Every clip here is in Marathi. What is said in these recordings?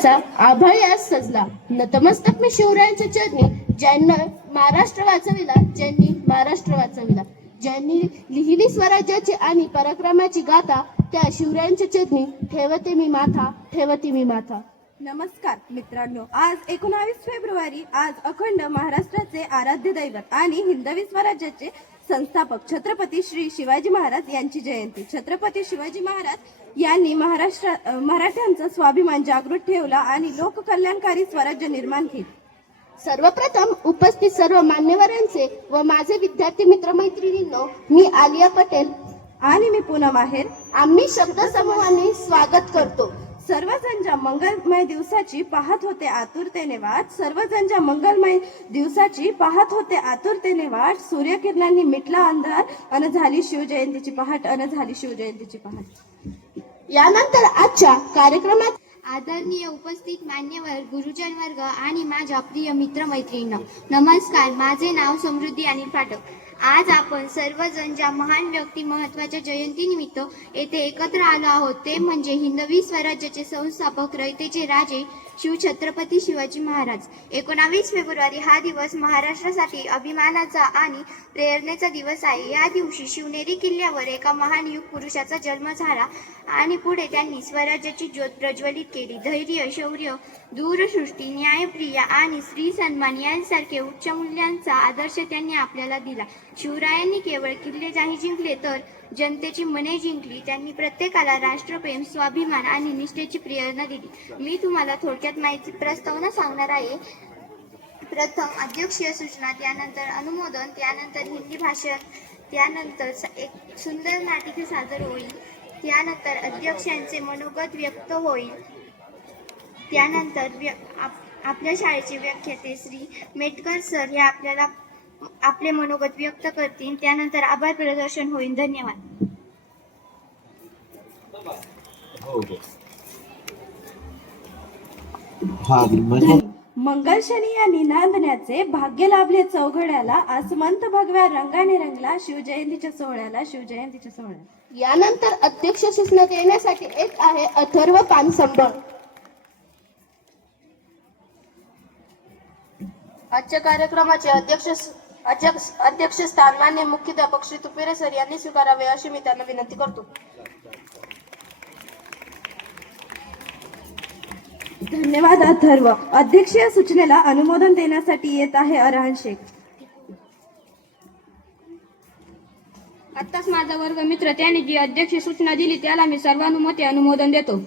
शिवरायांचा आभाळी आज सजला. नतमस्तक मी शिवरायांच्या चरणी, ज्यांनी महाराष्ट्र वाचविला, ज्यांनी महाराष्ट्र वाचविला, ज्यांनी लिहिली स्वराज्याची आणि पराक्रमाची गाथा, त्या शिवरायांच्या चरणी ठेवते मी माथा, ठेवते मी माथा. नमस्कार मित्रांनो, आज 19 फेब्रुवारी, आज अखंड महाराष्ट्राचे आराध्य दैवत आणि हिंदवी स्वराज्याचे संस्थापक छत्रपती श्री शिवाजी महाराज यांची जयंती. छत्रपती शिवाजी महाराज यांनी मराठ्यांचा स्वाभिमान जागृत ठेवला आणि लोककल्याणकारी स्वराज्य निर्माण केले. सर्वप्रथम उपस्थित सर्व मान्यवरांचे व माझे विद्यार्थी मित्र मैत्रिणींनो, मी आलिया पटेल आणि मी पूनम आहेर, आम्ही शब्द समूहाने स्वागत करतो. सर्वजण ज्या मंगलमय दिवसाची पाहत होते आतुरतेने वाट, सर्वजण ज्या मंगलमय दिवसाची पाहत होते आतुरतेने वाट, सूर्यकिरणांनी मिटला अंधार अन झाली शिवजयंतीची पहाट, अन झाली शिवजयंतीची पहाट. यानंतर आजच्या कार्यक्रमात आदरणीय उपस्थित मान्यवर, गुरुजन वर्ग आणि माझ्या प्रिय मित्रमैत्रिणींनो, नमस्कार. माझे नाव समृद्धी अनिल पाठक. आज आपण सर्वजण ज्या महान व्यक्ती महत्वाच्या जयंतीनिमित्त येथे एकत्र आलो आहोत ते म्हणजे हिंदवी स्वराज्याचे संस्थापक, रयतेचे राजे शिवछत्रपती शिवाजी महाराज. 19 फेब्रुवारी हा दिवस महाराष्ट्रासाठी अभिमानाचा आणि प्रेरणेचा दिवस आहे. या दिवशी शिवनेरी किल्ल्यावर एका महान युग पुरुषाचा जन्म झाला आणि पुढे त्यांनी स्वराज्याची ज्योत प्रज्वलित केली. धैर्य, शौर्य, दूरदृष्टी, न्यायप्रिय आणि स्त्री सन्मान यांसारखे उच्च मूल्यांचा आदर्श त्यांनी आपल्याला दिला. शिवरायांनी केवळ किल्ले नाही जिंकले तर जनतेची मने जिंकली. त्यांनी प्रत्येकाला राष्ट्रप्रेम, स्वाभिमान आणि निष्ठेची प्रेरणा दिली. मी तुम्हाला थोडक्यात माहिती प्रस्तावना सांगणार आहे. प्रथम अध्यक्षीय सूचना, त्यानंतर अनुमोदन, त्यानंतर हिंदी भाषण, त्यानंतर एक सुंदर नाटिके सादर होईल, त्यानंतर अध्यक्षांचे मनोगत व्यक्त होईल, त्यानंतर आपल्या शाळेचे व्याख्याते श्री मेटकर सर हे आपल्याला आपले मनोगत व्यक्त करतील, त्यानंतर आभार प्रदर्शन होईल. धन्यवाद. मंगलशनी या निनांदण्याचे भाग्य लाभले चौघड्याला, आसमंत भगव्या रंगाने रंगला शिवजयंतीच्या सोहळ्याला, शिवजयंतीच्या सोहळ्याला. यानंतर अध्यक्ष सूचना देण्यासाठी येत आहे अथर्व पानसंबळ. आजच्या कार्यक्रमाचे अध्यक्षस्थान मान्य मुख्याध्यापक श्री तुपेरे सर यांनी स्वीकारावे अशी मी त्यांना विनंती करतो. धन्यवाद अथर्व. अध्यक्षीय सूचनेला अनुमोदन देण्यासाठी येत आहे अरहान शेख. आत्ताच माझा वर्ग मित्र त्याने जी अध्यक्ष सूचना दिली त्याला मी सर्वानुमते अनुमोदन देतो.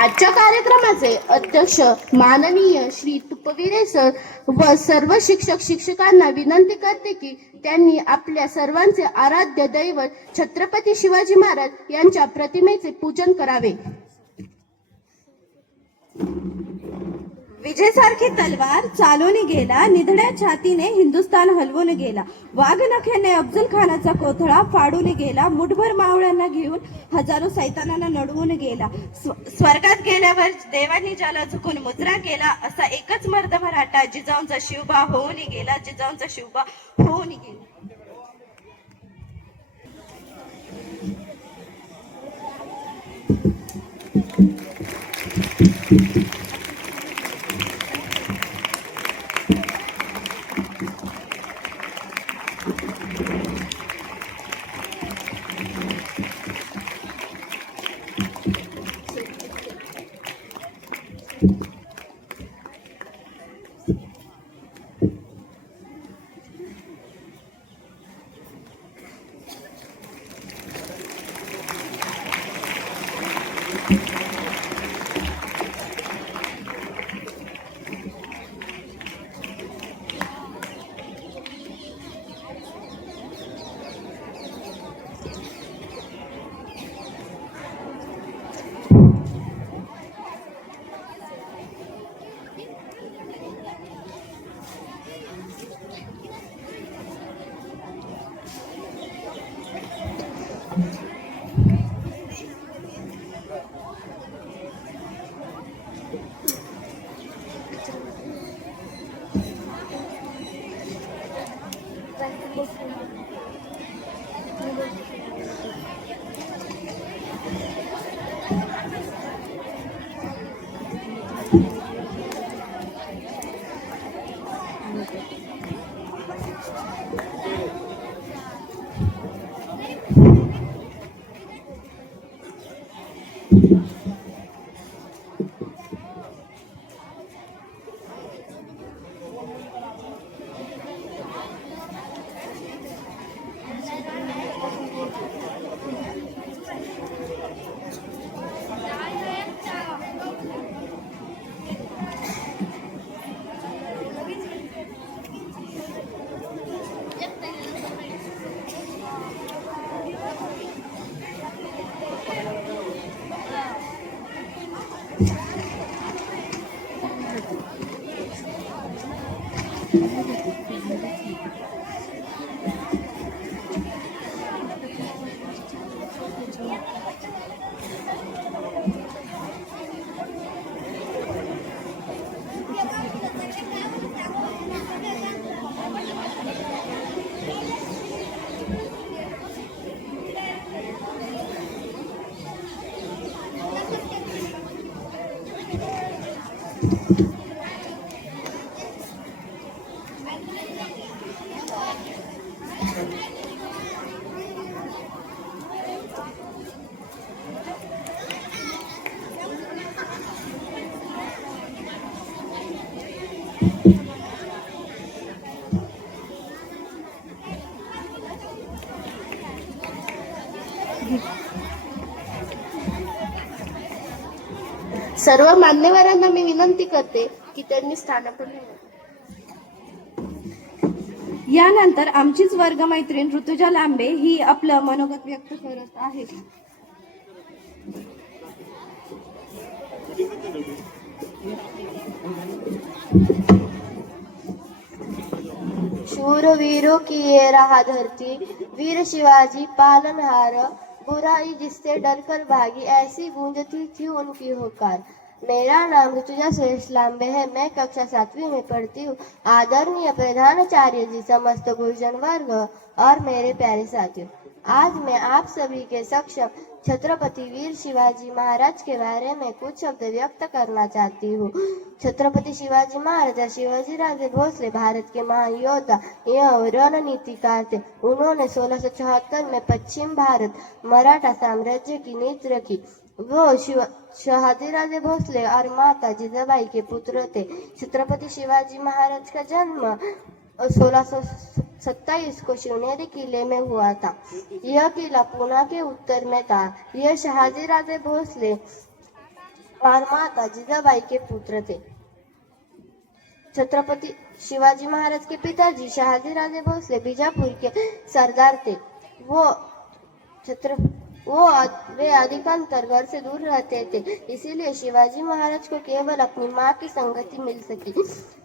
आजच्या कार्यक्रमाचे अध्यक्ष माननीय श्री तुपविरे सर व सर्व शिक्षक शिक्षकांना विनंती करते की त्यांनी आपल्या सर्वांचे आराध्य दैवत छत्रपती शिवाजी महाराज यांच्या प्रतिमेचे पूजन करावे. विजेसारखी तलवार चालून गेला, निधड्या छातीने हिंदुस्थान हलवून गेला, वाघनख्याने अफजल खानाचा कोथळा फाडून गेला, मुठभर मावळ्यांना घेऊन हजारो सैतानांना नडवून गेला, स्वर्गात गेल्यावर देवानी ज्याला झुकून मुजरा केला, असा एकच मर्द मराठा जिजाऊंचा शिवबा होऊन गेला, जिजाऊंचा शिवबा होऊन गेला. Thank you. सर्व मान्यवरांना मी विनंती करते की त्यांनी स्थानापन्न व्हावे. यानंतर आमचीच वर्गमैत्रीण ऋतुजा लांबे ही आपलं मनोगत व्यक्त करत आहे. शूरवीरों की ये रहा धरती, वीर शिवाजी पालनहार, बुराई जिससे डरकर भागी, ऐसी गूंजती थी उनकी होकार. मेरा नाम ऋतुजा सुरेश लांबे है. मैं कक्षा 7वीं में पढ़ती हूँ. आदरणीय प्रधानाचार्य जी, समस्त गुरुजन वर्ग और मेरे प्यारे साथियों, आज मैं आप सभी के समक्ष छत्रपति वीर शिवाजी महाराज के बारे में कुछ शब्द व्यक्त करना चाहती हूँ. छत्रपति शिवाजी महाराज या शिवाजीराजे भोसले भारत के महान योद्धा एवं रणनीतिकार थे. उन्होंने 1674 में पश्चिम भारत मराठा साम्राज्य की नींव रखी. वो शहाजीराजे भोसले और माता जिजाबाई के पुत्र थे. छत्रपति शिवाजी महाराज का जन्म 1627 को शिवनेरी किले में हुआ था. यह किला पूना के उत्तर में था. यह शहाजीराजे भोसले और माता जिजाबाई के पुत्र थे. छत्रपति शिवाजी महाराज के पिताजी शहाजीराजे भोसले बीजापुर के सरदार थे. वे अधिकांतर घर से दूर रहते थे, इसीलिए शिवाजी महाराज को केवल अपनी माँ की संगति मिल सकी.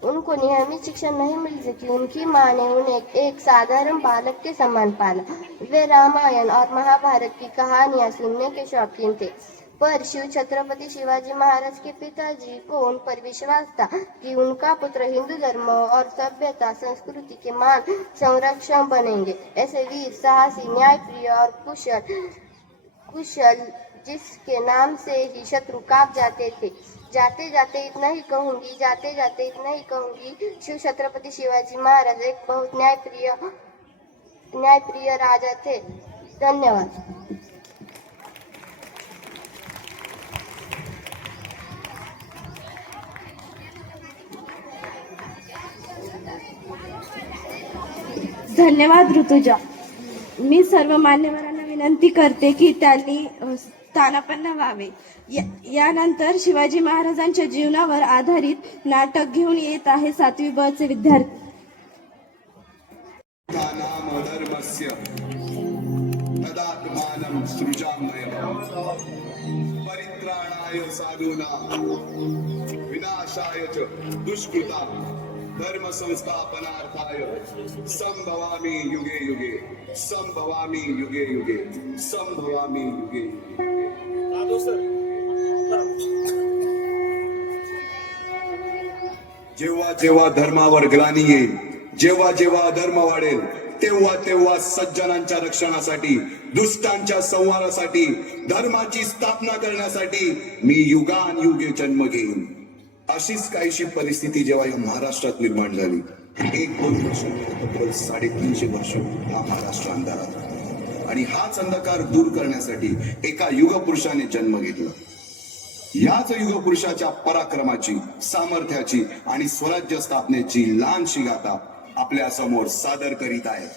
उनको नियमित शिक्षा नहीं मिल सकी. उनकी माँ ने उन्हें एक साधारण बालक के समान पाला. वे रामायण और महाभारत की कहानियां सुनने के शौकीन थे. पर शिव छत्रपति शिवाजी महाराज के पिताजी को उन पर विश्वास था कि उनका पुत्र हिंदू धर्म और सभ्यता संस्कृति के मान संरक्षण बनेंगे. ऐसे वीर, साहसी, न्यायप्रिय और कुशल जिसके नाम से ही शत्रु कांप जाते थे. जाते जाते इतना ही कहूंगी, शिव छत्रपति शिवाजी महाराज एक बहुत न्यायप्रिय राजा थे. धन्यवाद. धन्यवाद ऋतुजा. मी सर्व मान्यवरांना विनंती करते की त्यांनी स्थानापन्न व्हावे. यानंतर शिवाजी महाराजांच्या जीवनावर आधारित नाटक घेऊन येत आहे 7वी ब चे विद्यार्थी. परित्राणाय साधूनां विनाशाय च दुष्कृतां धर्म संस्थापनार्थाय संभवामि युगे युगे संभवामि युगे युगे संभवामि युगे जेव्हा जेव्हा धर्मावर ग्लानी येईल, जेव्हा जेव्हा अधर्म वाढेल, तेव्हा तेव्हा सज्जनांच्या रक्षणासाठी, दुष्टांच्या संहारासाठी, धर्माची स्थापना करण्यासाठी मी युगानयुगे जन्म घेईन. अशीच काहीशी परिस्थिती जेव्हा या महाराष्ट्रात निर्माण झाली. 1-2 वर्ष, तब्बल 350 वर्ष हा महाराष्ट्र अंधारात होता. आणि हाच अंधकार दूर करण्यासाठी एका युगपुरुषाने जन्म घेतला. याच युगपुरुषाच्या पराक्रमाची, सामर्थ्याची आणि स्वराज्य स्थापनेची लहानशी गाथा आपल्या समोर सादर करीत आहे.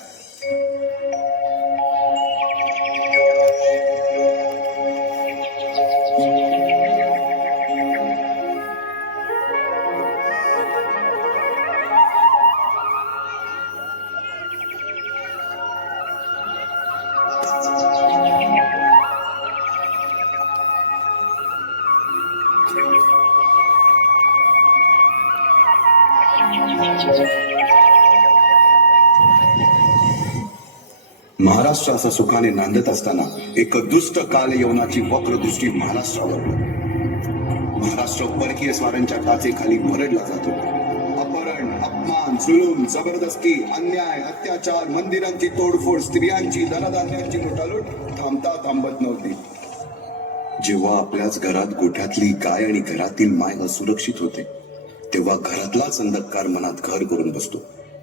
महाराष्ट्र असं सुखाने नांदत असताना एक दुष्ट काल यवनाची वक्रदृष्टी महाराष्ट्रावर. महाराष्ट्र परकीय स्वारांच्या टाचेखाली भरडला जातो. अपहरण, अपमान, जुलूम, जबरदस्ती, अन्याय, अत्याचार, मंदिरांची तोडफोड, स्त्रियांची, धनधान्यांची लुटालूट थांबत नव्हती. जेव्हा आपल्याच घरात गोठ्यातली गाय आणि घरातील माय असुरक्षित होते, तेव्हा घरातलाच अंधकार मनात घर करून बसतो.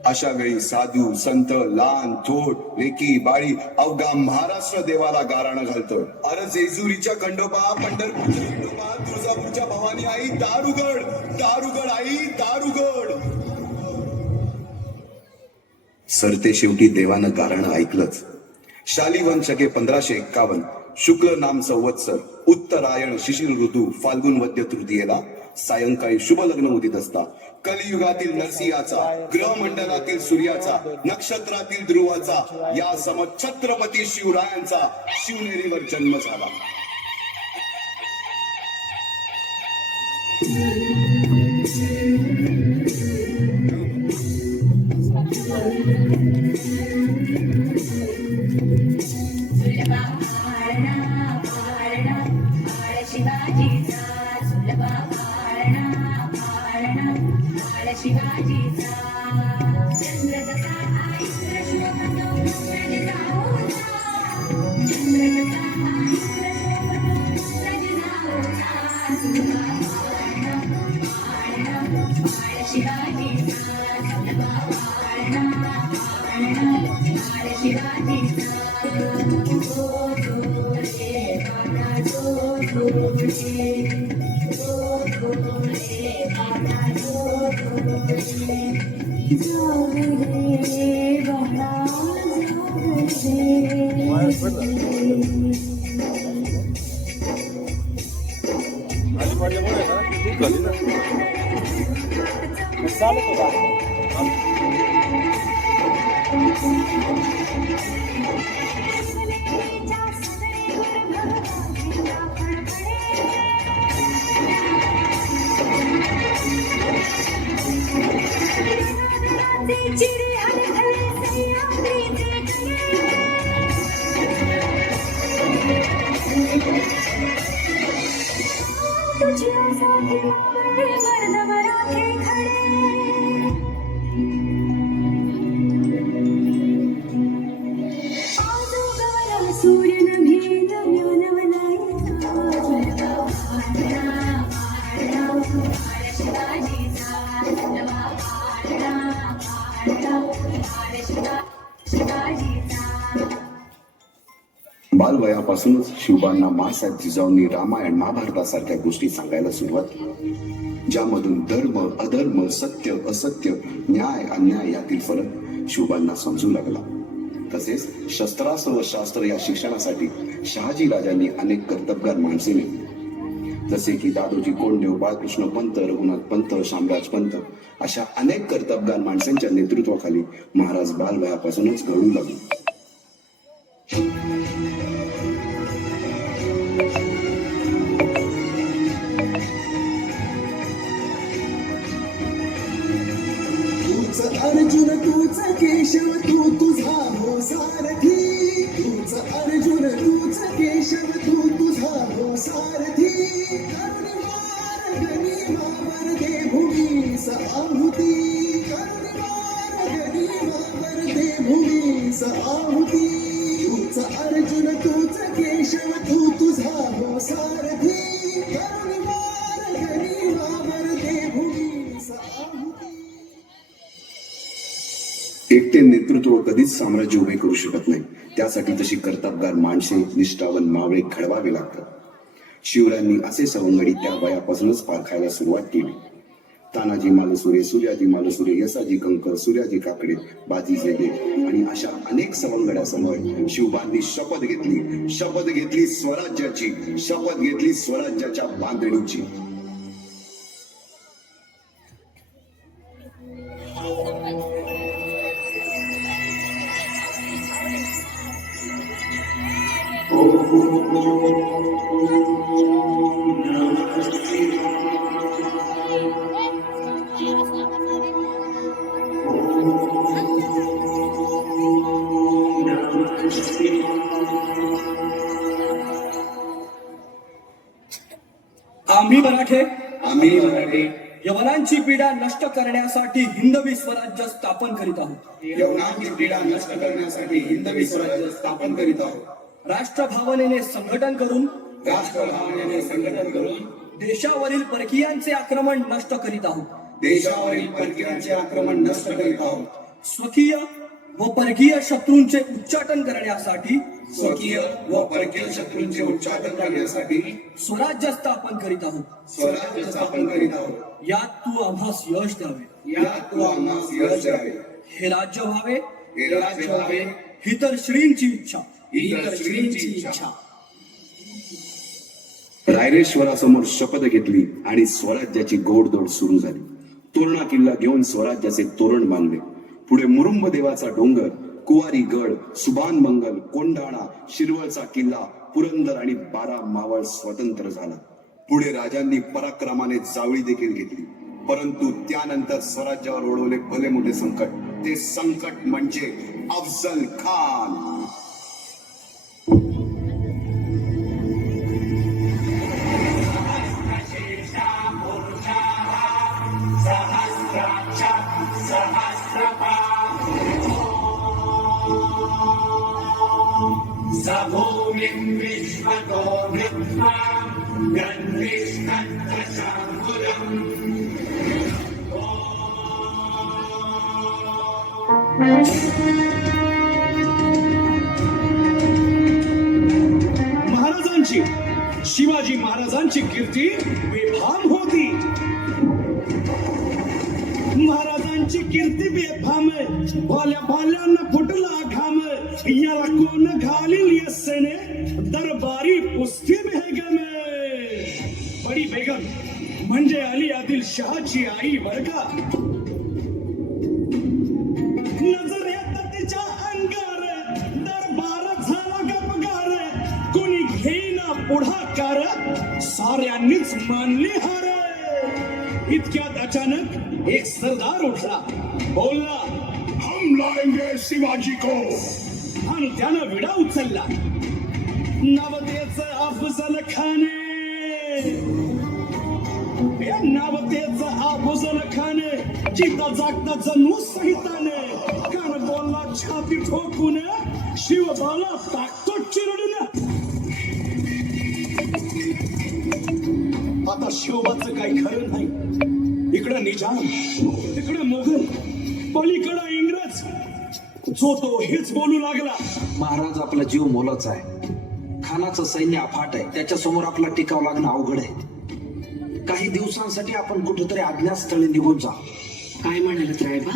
अशा वेळी साधू संत लहान थोर लेकी बाळी अवघा महाराष्ट्र देवाला गाराणं घालतं. अरे जेजुरीच्या खंडोबा, पंढरपूरच्या खंडोबा, तुळजापूरच्या भवानी आई दारुगड, दारुगड आई दारुगड. सरते शेवटी देवानं गाराणं ऐकलंच. शालिवन शके 1551 शुक्ल नाम संवत्सर उत्तरायण शिशिर ऋतू फाल्गुन वद्य तृतीयेला सायंकाळी शुभ लग्न उदित असता कलियुगातील नरसिंहाचा, ग्रहमंडलातील सूर्याचा, नक्षत्रातील ध्रुवाचा या सम छत्रपती शिवरायांचा शिवनेरीवर जन्म झाला. बालवयापासूनच शिवबांना माँसाहेब जिजाऊंनी रामायण महाभारतासारख्या गोष्टी सांगायला सुरुवात केली, ज्यामधून धर्म अधर्म, सत्य असत्य, न्याय अन्याय यातील फरक शिवबांना समजू लागला. तसेच शस्त्रास्त्र व शास्त्र या शिक्षणासाठी शहाजी राजांनी अनेक कर्तबगार माणसे नेमली, जसे की दादोजी कोंडदेव, बाळकृष्ण पंत, रघुनाथ पंत, शामराज पंत अशा अनेक कर्तबगार माणसांच्या नेतृत्वाखाली महाराज बालवयापासूनच घडू लागले. अर्जुन तूच केशव तू तुझा हो सारथी, तूच अर्जुन तूच केशव तू तुझा हो सारथी. करुणीवार गनिमावर दे भूमीस आहुती, करुणीवार गनिमावर दे भूमीस आहुती. तूच अर्जुन तूच केशव तू तुझा हो सारथी, करुणीवार गनिमावर दे भूमीस आहुती. एकटे नेतृत्व कधीच साम्राज्य उभे करू शकत नाही. त्यासाठी तशी कर्तबगार माणसे, निष्ठावन मावळे घडवावे लागतात. शिवरायांनी असे सवंगडी त्या वयापासूनच पारखायला सुरुवात केली. तानाजी मालुसरे, सूर्याजी मालुसरे, यसाजी कंकर, सूर्याजी काकडे, बाजी जेगे आणि अशा अनेक सवंगड्यासमोर शिवबांनी शपथ घेतली स्वराज्याची, शपथ घेतली स्वराज्याच्या बांधणीची. आम्ही मराठे आम्ही यवनांची पीडा नष्ट करण्यासाठी हिंदवी स्वराज्य स्थापन करीत आहोत. यवनांची पीडा नष्ट करण्यासाठी हिंदवी स्वराज्य स्थापन करीत आहोत. राष्ट्रभावनेने संघटन करून राष्ट्रभावनेने संघटन करून देशावरील परकीयांचे आक्रमण नष्ट करीत आहोत. देशावरील परकीयांचे आक्रमण नष्ट करीत आहोत. स्वकीय व परकीय शत्रूंचे उच्चाटन करण्यासाठी स्वकीय व परकीय शत्रूंचे उच्चाटन करण्यासाठी स्वराज्य स्थापन करीत आहोत. स्वराज्य स्थापन करीत आहोत. यात तू आम्हास यश द्यावे. यात तू आम्हास यश द्यावे. हे राज्य व्हावे हे राज्य व्हावे ही तर श्रींची इच्छा. ही तर श्रींची इच्छा. रायरेश्वरासमोर शपथ घेतली आणि स्वराज्याची गोडदोड सुरू झाली. तोरणा किल्ला घेऊन स्वराज्याचे तोरण बांधले. पुढे मुरुंब देवाचा डोंगर, कुवारी गड, सुभान मंगल, कोंढाणा, शिरवळचा किल्ला, पुरंदर आणि 12 मावळ स्वतंत्र झाला. पुढे राजांनी पराक्रमाने जावळी देखील घेतली. परंतु त्यानंतर स्वराज्यावर ओढवले भले मोठे संकट. ते संकट म्हणजे अफजल खान. महाराजांची शिवाजी महाराजांची कीर्ती बेफाम होती. महाराजांची कीर्ती बेफाम, भाल्या भाल्यांना फुटला घाम. याला कोण घालील यस्सेने, दरबारी पुस्ती बेगम. बडी बेगम म्हणजे अली आदिल शहाची आई बर का. नजर येत तिच्या अंगार, दरबार झाला गपगार. कोणी घेईना पुढाकार, साऱ्यांनीच मानली हार. इतक्यात अचानक एक सरदार उठला, बोलला, हम लाएंगे शिवाजी को. आणि त्यानं विडा उचलला. नवतेच अफजल खान, नावतेच अफजल खान. जिता जागता जणू सहिताने, कान बोलला छाती ठोकून, शिवबाला टाकतो चिरडून. आता शिवबाचं काही खरं नाही. इकडं निजाम, तिकडं मोगल, पलीकडं इंग्रज. जो तो हेच बोलू लागला. महाराज आपला जीव मोलाचा आहे. खानाचं सैन्य अफाट आहे. त्याच्या समोर आपला टिकाव लागणं अवघड आहे. काही दिवसांसाठी आपण कुठेतरी अज्ञातस्थळी निघून जा. काय म्हणालात रायबा?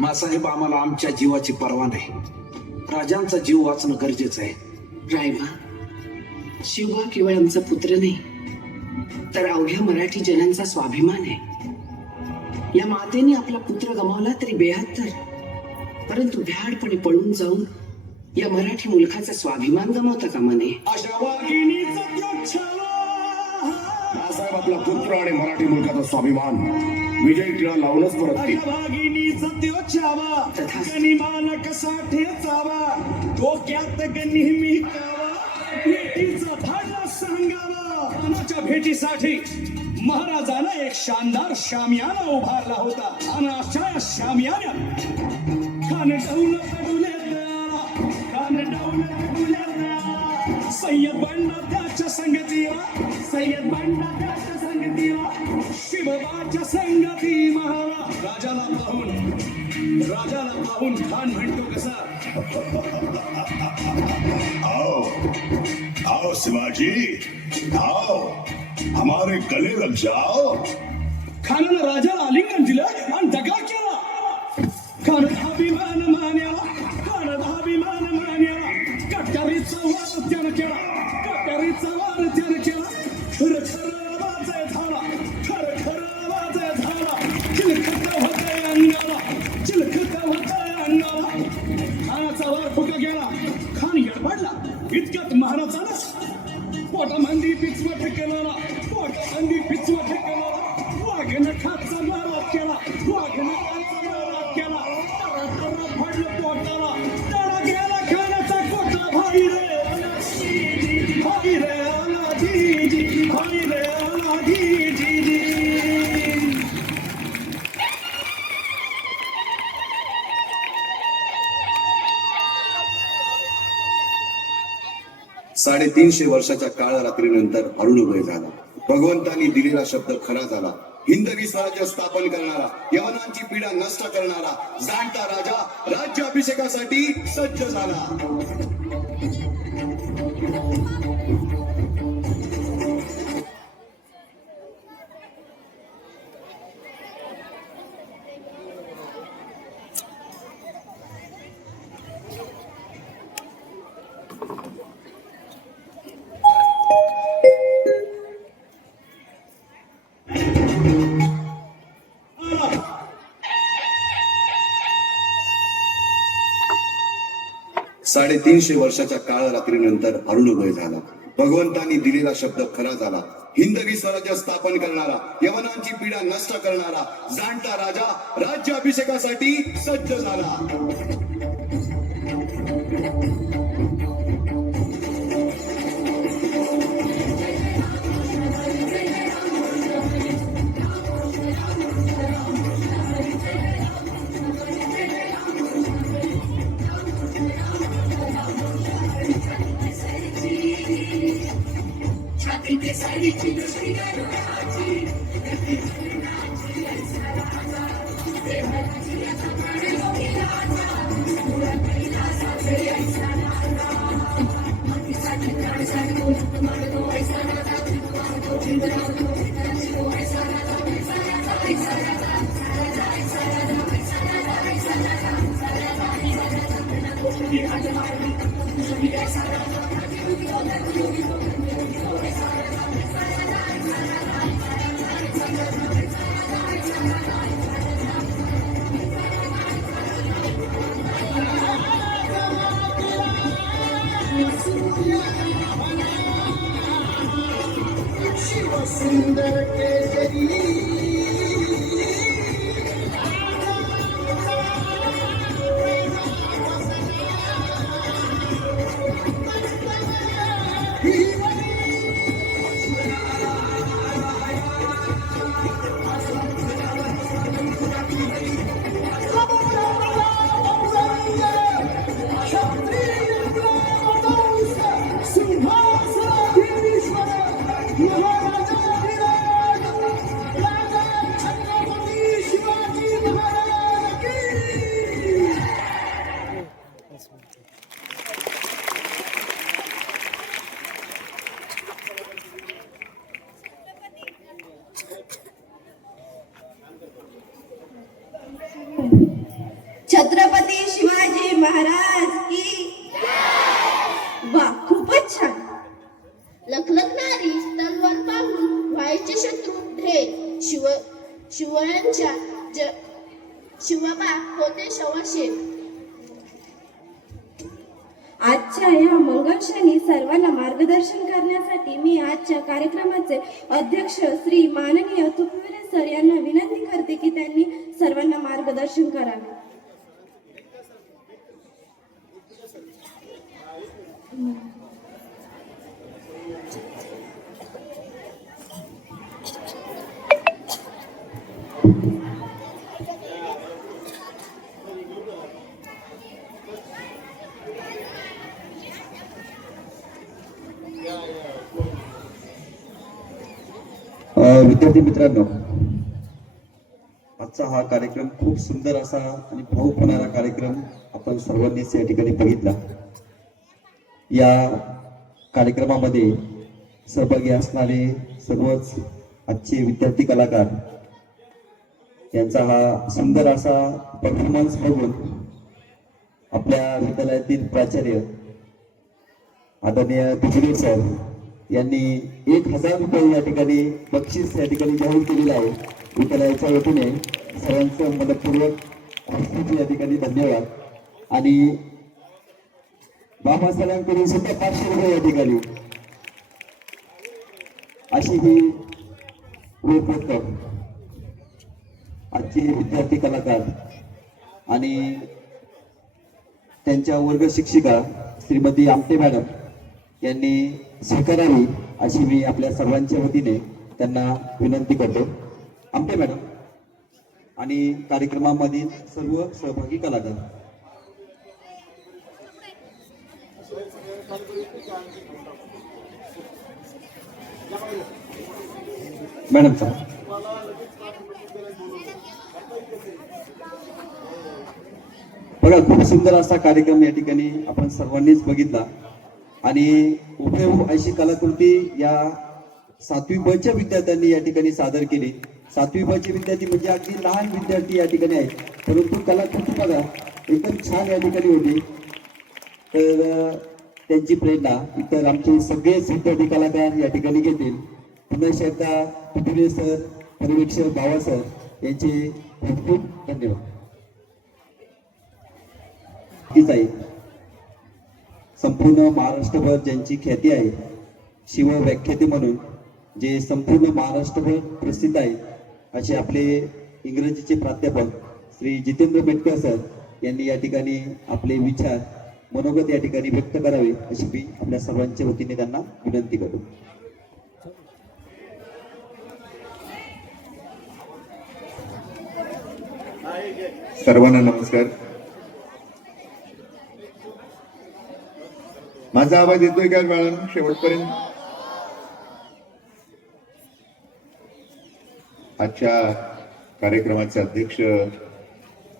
मासाहेब, आम्हाला आमच्या जीवाची पर्वा नाही. राजांचा जीव वाचणं गरजेचं आहे. रायबा, शिवबा केवळ आमचा पुत्र नाही, तर अवघ्या मराठी जनांचा स्वाभिमान आहे. या मातेने आपला पुत्र गमावला तरी बेहत्तर, परंतु भ्याडपणे पळून जाऊन या मराठी मुलखाचा स्वाभिमान गमावता कामा नये. अशा वाघिणीचा त्याग छाला. साहेब, आपला पुत्र आणि मराठी मुलकाचा स्वाभिमान विजय टिळा लावूनच परत. वाघिणीचा त्यो छावा, तथास्तु. गनिमान कसा ठेचावा, डोक्यात नेहमी कावा. भेटीचा धाडला सांगावा. खानाच्या भेटीसाठी महाराजानं एक शानदार शामियाना उभारला होता. आणि अशा शामियान्यात खान डौल पडुल्याला, खान डौल पडुल्याला. सय्यद बंडा त्याच्या संगतीला, सय्यद बंडा त्याच्या संगतीला, शिवबाच्या संगती महारा. राजाला पाहून खान म्हणतो कसा, आओ आओ शिवाजी, आओ हमारे गले लग जाओ. खानानं राजाला आलिंगन दिलं आणि दगा केला. खान अभिमान मान्याला, खान अभिमान मान्याला. कट्यारीचा वार त्यानं केला, कट्यारीचा वार त्यानं केला. खर खर वाजय झाला, खर खर वाजय झाला. चिलखत होतय अंगाला, चिलखत होतय अंगाला. खानाचा वार फुका गेला. खान येडपडला. इतक्यात महाराजानं पोटामंदी पिचवट केला, पोटामंदी पिचवट केला. वाघनं खाचा मारा केला, वाघनं खाचा मारा केला. तरा तरा पडलं पोटाला, तडा गेला खानाचा कोटा. भाई रे अनाजी, भाई रे अनाजी, भाई रे अनाजी. साडेतीनशे वर्षाच्या काळ रात्रीनंतर अरुणोदय झाला. भगवंतांनी दिलेला शब्द खरा झाला. हिंदवी स्वराज्य स्थापन करणारा, यवनांची पीडा नष्ट करणारा जाणता राजा राज्याभिषेकासाठी सज्ज झाला. साडेतीनशे वर्षाच्या काळ रात्रीनंतर अरुणोदय झाला. भगवंतांनी दिलेला शब्द खरा झाला. हिंदवी स्वराज्य स्थापन करणारा, यवनांची पीडा नष्ट करणारा जाणता राजा राज्याभिषेकासाठी सज्ज झाला. छत्रपती शिवाजी महाराज की वा, खूपच छान. लखलखणारी तलवार पाहून व्हायचे शत्रू ढेर. शिवरायांच्या शिवबा होते शवाशे. आजच्या या मंगलक्षणी सर्वांना मार्गदर्शन करण्यासाठी मी आजच्या कार्यक्रमाचे अध्यक्ष श्री माननीय तुपविरे सर यांना विनंती करते की त्यांनी सर्वांना मार्गदर्शन करावे. विद्यार्थी मित्रांनो, आजचा हा कार्यक्रम खूप सुंदर असा आणि भावूक होणारा कार्यक्रम आपण सर्वांनीच या ठिकाणी बघितला. या कार्यक्रमामध्ये सहभागी असणारे सर्वच आजचे विद्यार्थी कलाकार यांचा हा सुंदर असा परफॉर्मन्स बघून आपल्या विद्यालयातील प्राचार्य आदरणीय तुपविरे सर यांनी 1000 रुपये या ठिकाणी बक्षीस या ठिकाणी जाहीर केलेलं आहे. विद्यालयाच्या वतीने सर्वांचं मनपूर्वक या ठिकाणी धन्यवाद. आणि बाबासाहेबांकडून सुद्धा 500 रुपये या ठिकाणी अशी ही रोख रक्कम आजचे विद्यार्थी कलाकार आणि त्यांच्या वर्ग शिक्षिका श्रीमती आमटे मॅडम यांनी स्वीकारावी अशी मी आपल्या सर्वांच्या वतीने त्यांना विनंती करतो. आमटे मॅडम आणि कार्यक्रमामधील सर्व सहभागी कलाकार. मॅडम चला. बघा, खूप सुंदर असा कार्यक्रम या ठिकाणी आपण सर्वांनीच बघितला आणि हुबेहूब अशी कलाकृती या 7वी ब च्या विद्यार्थ्यांनी या ठिकाणी सादर केली. 7वी ब चे विद्यार्थी म्हणजे अगदी लहान विद्यार्थी या ठिकाणी आहेत, परंतु कलाकृती बघा एकदम छान या ठिकाणी होती. तर त्यांची प्रेरणा इतर आमचे सगळेच विद्यार्थी कलाकार या ठिकाणी घेतील. पुन्हा एकदा तुपरे सर, पर्यवेक्षक बावा सर यांचे खूप खूप धन्यवाद. तीच आहे संपूर्ण महाराष्ट्रभर ज्यांची ख्याती आहे, शिव व्याख्याते म्हणून जे संपूर्ण महाराष्ट्रभर प्रसिद्ध आहे, असे आपले इंग्रजीचे प्राध्यापक श्री जितेंद्र मेटकर सर यांनी या ठिकाणी आपले विचार मनोगत या ठिकाणी व्यक्त करावे अशी मी आपल्या सर्वांच्या वतीने त्यांना विनंती करतो. सर्वांना नमस्कार. माझा आवाज येतोय का बाळांनो शेवटपर्यंत? आजच्या कार्यक्रमाचे अध्यक्ष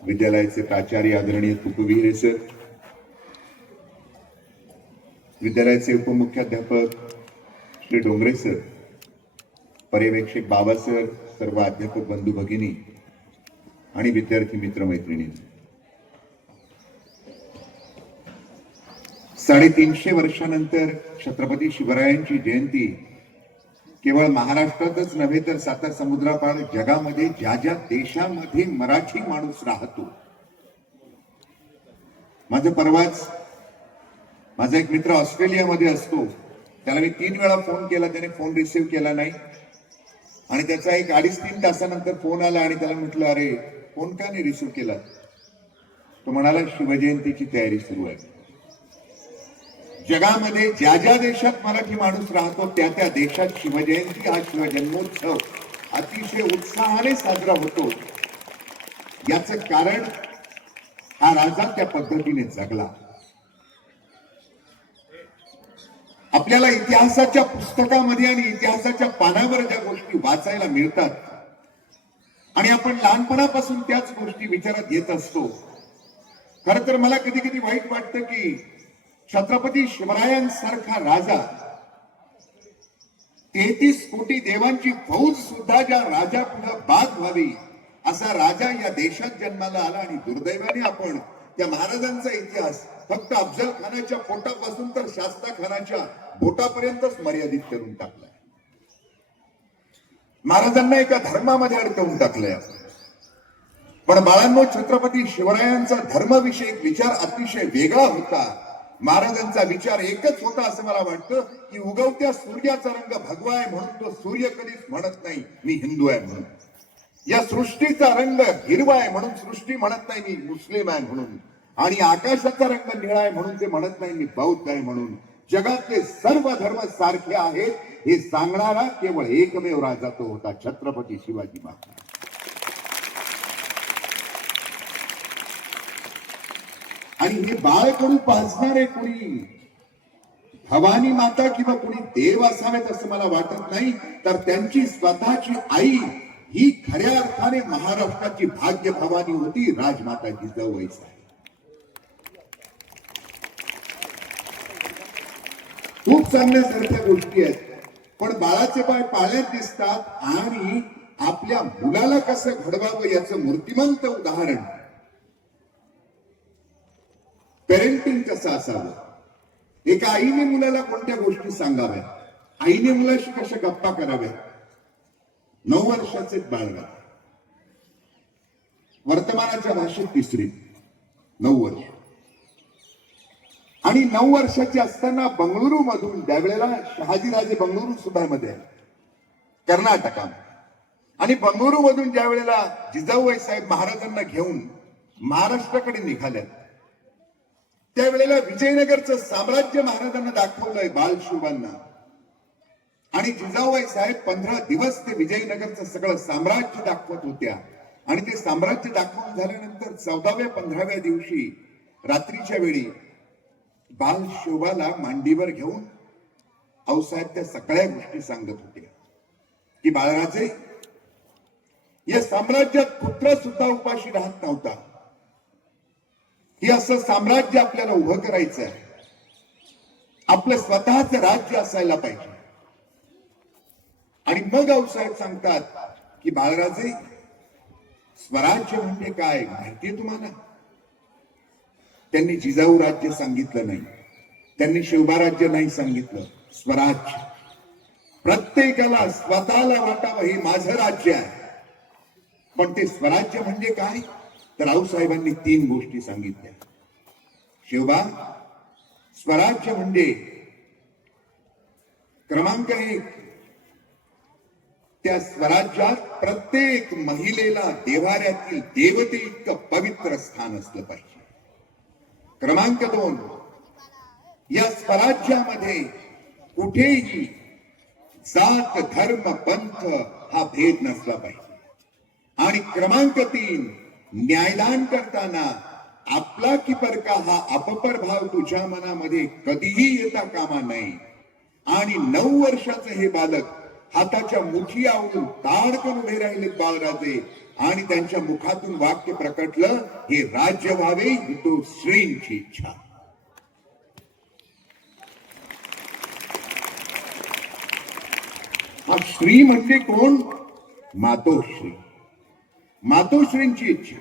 विद्यालयाचे प्राचार्य आदरणीय तुपविरे सर, विद्यालयाचे उपमुख्याध्यापक श्री डोंगरे सर, पर्यवेक्षक बाबा सर, सर्व अध्यापक बंधू भगिनी आणि विद्यार्थी मित्र मैत्रिणी, 350 वर्षानंतर छत्रपती शिवरायांची जयंती केवळ महाराष्ट्रातच नव्हे तर सातार समुद्रापार जगामध्ये ज्या ज्या देशामध्ये मराठी माणूस राहतो. माझा एक मित्र ऑस्ट्रेलियामध्ये असतो, त्याला मी 3 वेळा फोन केला, त्याने फोन रिसिव्ह केला नाही आणि त्याचा एक 2.5-3 तासानंतर फोन आला आणि त्याला म्हटलं, अरे फोन का नाही रिसिव्ह केला? तो म्हणाला, शिवजयंतीची तयारी सुरू आहे. जगामध्ये ज्या ज्या देशात मराठी माणूस राहतो त्या त्या देशात शिवजयंती हा शिवजन्मोत्सव अतिशय उत्साहाने साजरा होतो. याचं कारण हा राजा त्या पद्धतीने जगला. आपल्याला इतिहासाच्या पुस्तकामध्ये आणि इतिहासाच्या पानावर ज्या गोष्टी वाचायला मिळतात आणि आपण लहानपणापासून त्याच गोष्टी विचारात घेत असतो. खरं तर मला कधी कधी वाईट वाटतं की छत्रपती शिवरायांसारखा राजा, 33 कोटी देवांची फौज सुद्धा ज्या राजा पुढे बाद व्हावी असा राजा या देशात जन्माला आला आणि दुर्दैवाने आपण त्या महाराजांचा इतिहास फक्त अफजल खानाच्या पोटापासून तर शास्ता खानाच्या बोटापर्यंतच मर्यादित करून टाकलाय. महाराजांना एका धर्मामध्ये अडकवून टाकलंय. पण बाळांनो, छत्रपती शिवरायांचा धर्मविषयक विचार अतिशय वेगळा होता. महाराजांचा विचार एकच होता असं मला वाटतं की उगवत्या सूर्याचा रंग भगवा आहे म्हणून तो सूर्य कधीच म्हणत नाही मी हिंदू आहे म्हणून. या सृष्टीचा रंग हिरवा आहे म्हणून सृष्टी म्हणत नाही मी मुस्लिम आहे म्हणून. आणि आकाशाचा रंग निळा आहे म्हणून ते म्हणत नाही मी बौद्ध आहे म्हणून. जगातले सर्व धर्म सारखे आहेत हे सांगणारा केवळ एकमेव राजा तो होता, छत्रपती शिवाजी महाराज. आणि हे बाळकडू पाजणारे कुणी भवानी माता किंवा कुणी देव असावेत असं मला वाटत नाही, तर त्यांची स्वतःची आई ही खऱ्या अर्थाने महाराष्ट्राची भाग्य भवानी होती, राजमाता जिजाऊ. खूप सांगण्यासारख्या गोष्टी आहेत, पण बाळाचे पाय पाळण्यात दिसतात आणि आपल्या मुलाला कसं घडवावं याचं मूर्तिमंत उदाहरण पेरेंटिंग कसं असावं. एका आईने मुलाला कोणत्या गोष्टी सांगाव्या, आईने मुलाशी कशा गप्पा कराव्या. 9 वर्षाचे बाळगा, वर्तमानाच्या भाषेत 3री, 9 वर्ष. आणि 9 वर्षाचे असताना बंगळुरू मधून त्यावेळेला शहाजीराजे बंगळुरू सुद्धा कर्नाटका, आणि बंगळुरू मधून ज्या वेळेला जिजाऊबाई साहेब महाराजांना घेऊन महाराष्ट्राकडे निघाल्या त्यावेळेला विजयनगरचं साम्राज्य महाराजांना दाखवलंय बालशिवांना. आणि जिजाऊबाई साहेब 15 दिवस ते विजयनगरचं सगळं साम्राज्य दाखवत होत्या. आणि ते साम्राज्य दाखवून झाल्यानंतर 14व्या-15व्या दिवशी रात्रीच्या वेळी बालशिवाला मांडीवर घेऊन आऊसाहेब त्या सगळ्या गोष्टी सांगत होते की बाळराजे, या साम्राज्यात कुत्र सुद्धा उपाशी राहत नव्हता. हे असं साम्राज्य आपल्याला उभं करायचं आहे. आपलं स्वतःच राज्य असायला पाहिजे. आणि मग आऊसाहेब सांगतात की बाळराजे, स्वराज्य म्हणजे काय माहितीये तुम्हाला? त्यांनी जिजाऊ राज्य सांगितलं नाही, त्यांनी शिवबा राज्य नाही सांगितलं. स्वराज्य, प्रत्येकाला स्वतःला वाटावं हे माझं राज्य आहे. पण ते स्वराज्य म्हणजे काय? तर आऊसाहेबांनी 3 गोष्टी सांगितल्या. शिवबा, स्वराज्य म्हणजे क्रमांक 1, त्या स्वराज्यात प्रत्येक महिलेला देव्हाऱ्यातील देवते इतकं पवित्र स्थान असलं पाहिजे. क्रमांक 2, या स्वराज्यामध्ये कुठेही जात धर्म पंथ हा भेद नसला पाहिजे. आणि क्रमांक 3, न्यायदान करताना आपला की परका हा अपपर भाव तुझ्या मनामध्ये कधीही येता कामा नये. आणि 9 वर्षाचं हे बालक हाताच्या मुठी आवडून ताडकन उभे राहिलेत बाळराजे, आणि त्यांच्या मुखातून वाक्य प्रकटलं, हे राज्य व्हावे ही तो श्रींची इच्छा. हा श्री म्हणजे कोण? मातोश्री. मातोश्रींची इच्छा.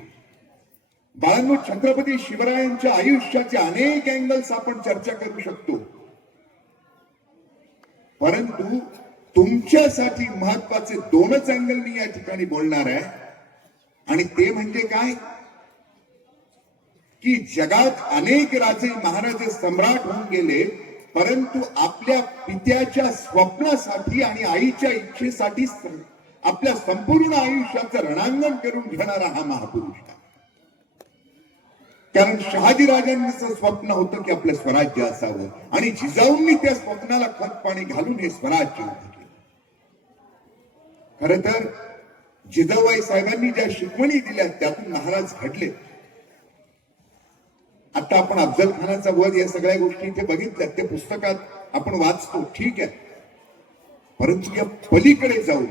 बाळांनो, छत्रपती शिवरायांच्या आयुष्याचे अनेक अँगल्स आपण चर्चा करू शकतो, परंतु तुमच्यासाठी महत्वाचे 2च अँगल मी या ठिकाणी बोलणार आहे. आणि ते म्हणजे काय? की जगात अनेक राजे महाराजे सम्राट होऊन गेले, परंतु आपल्या पित्याच्या स्वप्नासाठी आणि आईच्या इच्छेसाठी आपल्या संपूर्ण आयुष्याचं रणांगण करून घेणारा हा महापुरुष आहे. कारण शहाजीराजांचं स्वप्न होतं की आपलं स्वराज्य असावं, आणि जिजाऊंनी त्या स्वप्नाला खत पाणी घालून हे स्वराज्य उभं केलं. खर तर जिजाऊबाई साहेबांनी ज्या शिकवणी दिल्या त्यातून महाराज घडले. आता आपण अफजल खानाचा वध या सगळ्या गोष्टी इथे बघितल्या, ते पुस्तकात आपण वाचतो, ठीक आहे. परंतु या पलीकडे जाऊन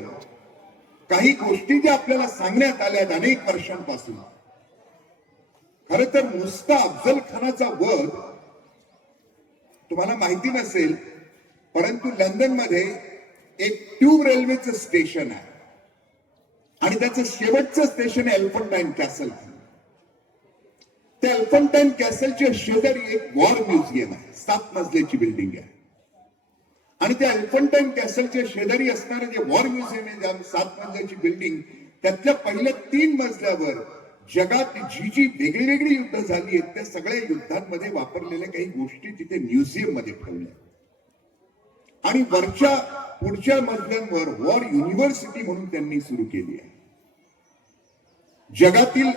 काही गोष्टी ज्या आपल्याला सांगण्यात आल्या अनेक वर्षांपासून, खर तर नुसता अफजल खानाचा वध तुम्हाला माहिती नसेल, परंतु लंडन मध्ये एक ट्यूब रेल्वेचं स्टेशन आहे, आणि त्याचं शेवटचं स्टेशन आहे एल्फंटाईन कॅसल. त्या एल्फंटाईन कॅसलच्या शेजारी एक वॉर म्युझियम आहे, 7 मजल्याची बिल्डिंग आहे. आणि त्या एल्फंटाईन कॅसलच्या शेजारी असणारं जे वॉर म्युझियम आहे, 7 मजल्याची बिल्डिंग, त्यातल्या पहिल्या 3 मजल्यावर जगात जी वेगळी वेगळी युद्ध झाली आहेत त्या सगळ्या युद्धांमध्ये वापरलेल्या काही गोष्टी तिथे म्युझियम मध्ये ठेवल्या. आणि वरच्या पुढच्या मजल्यांवर वॉर युनिव्हर्सिटी म्हणून त्यांनी सुरू केली आहे. जगातील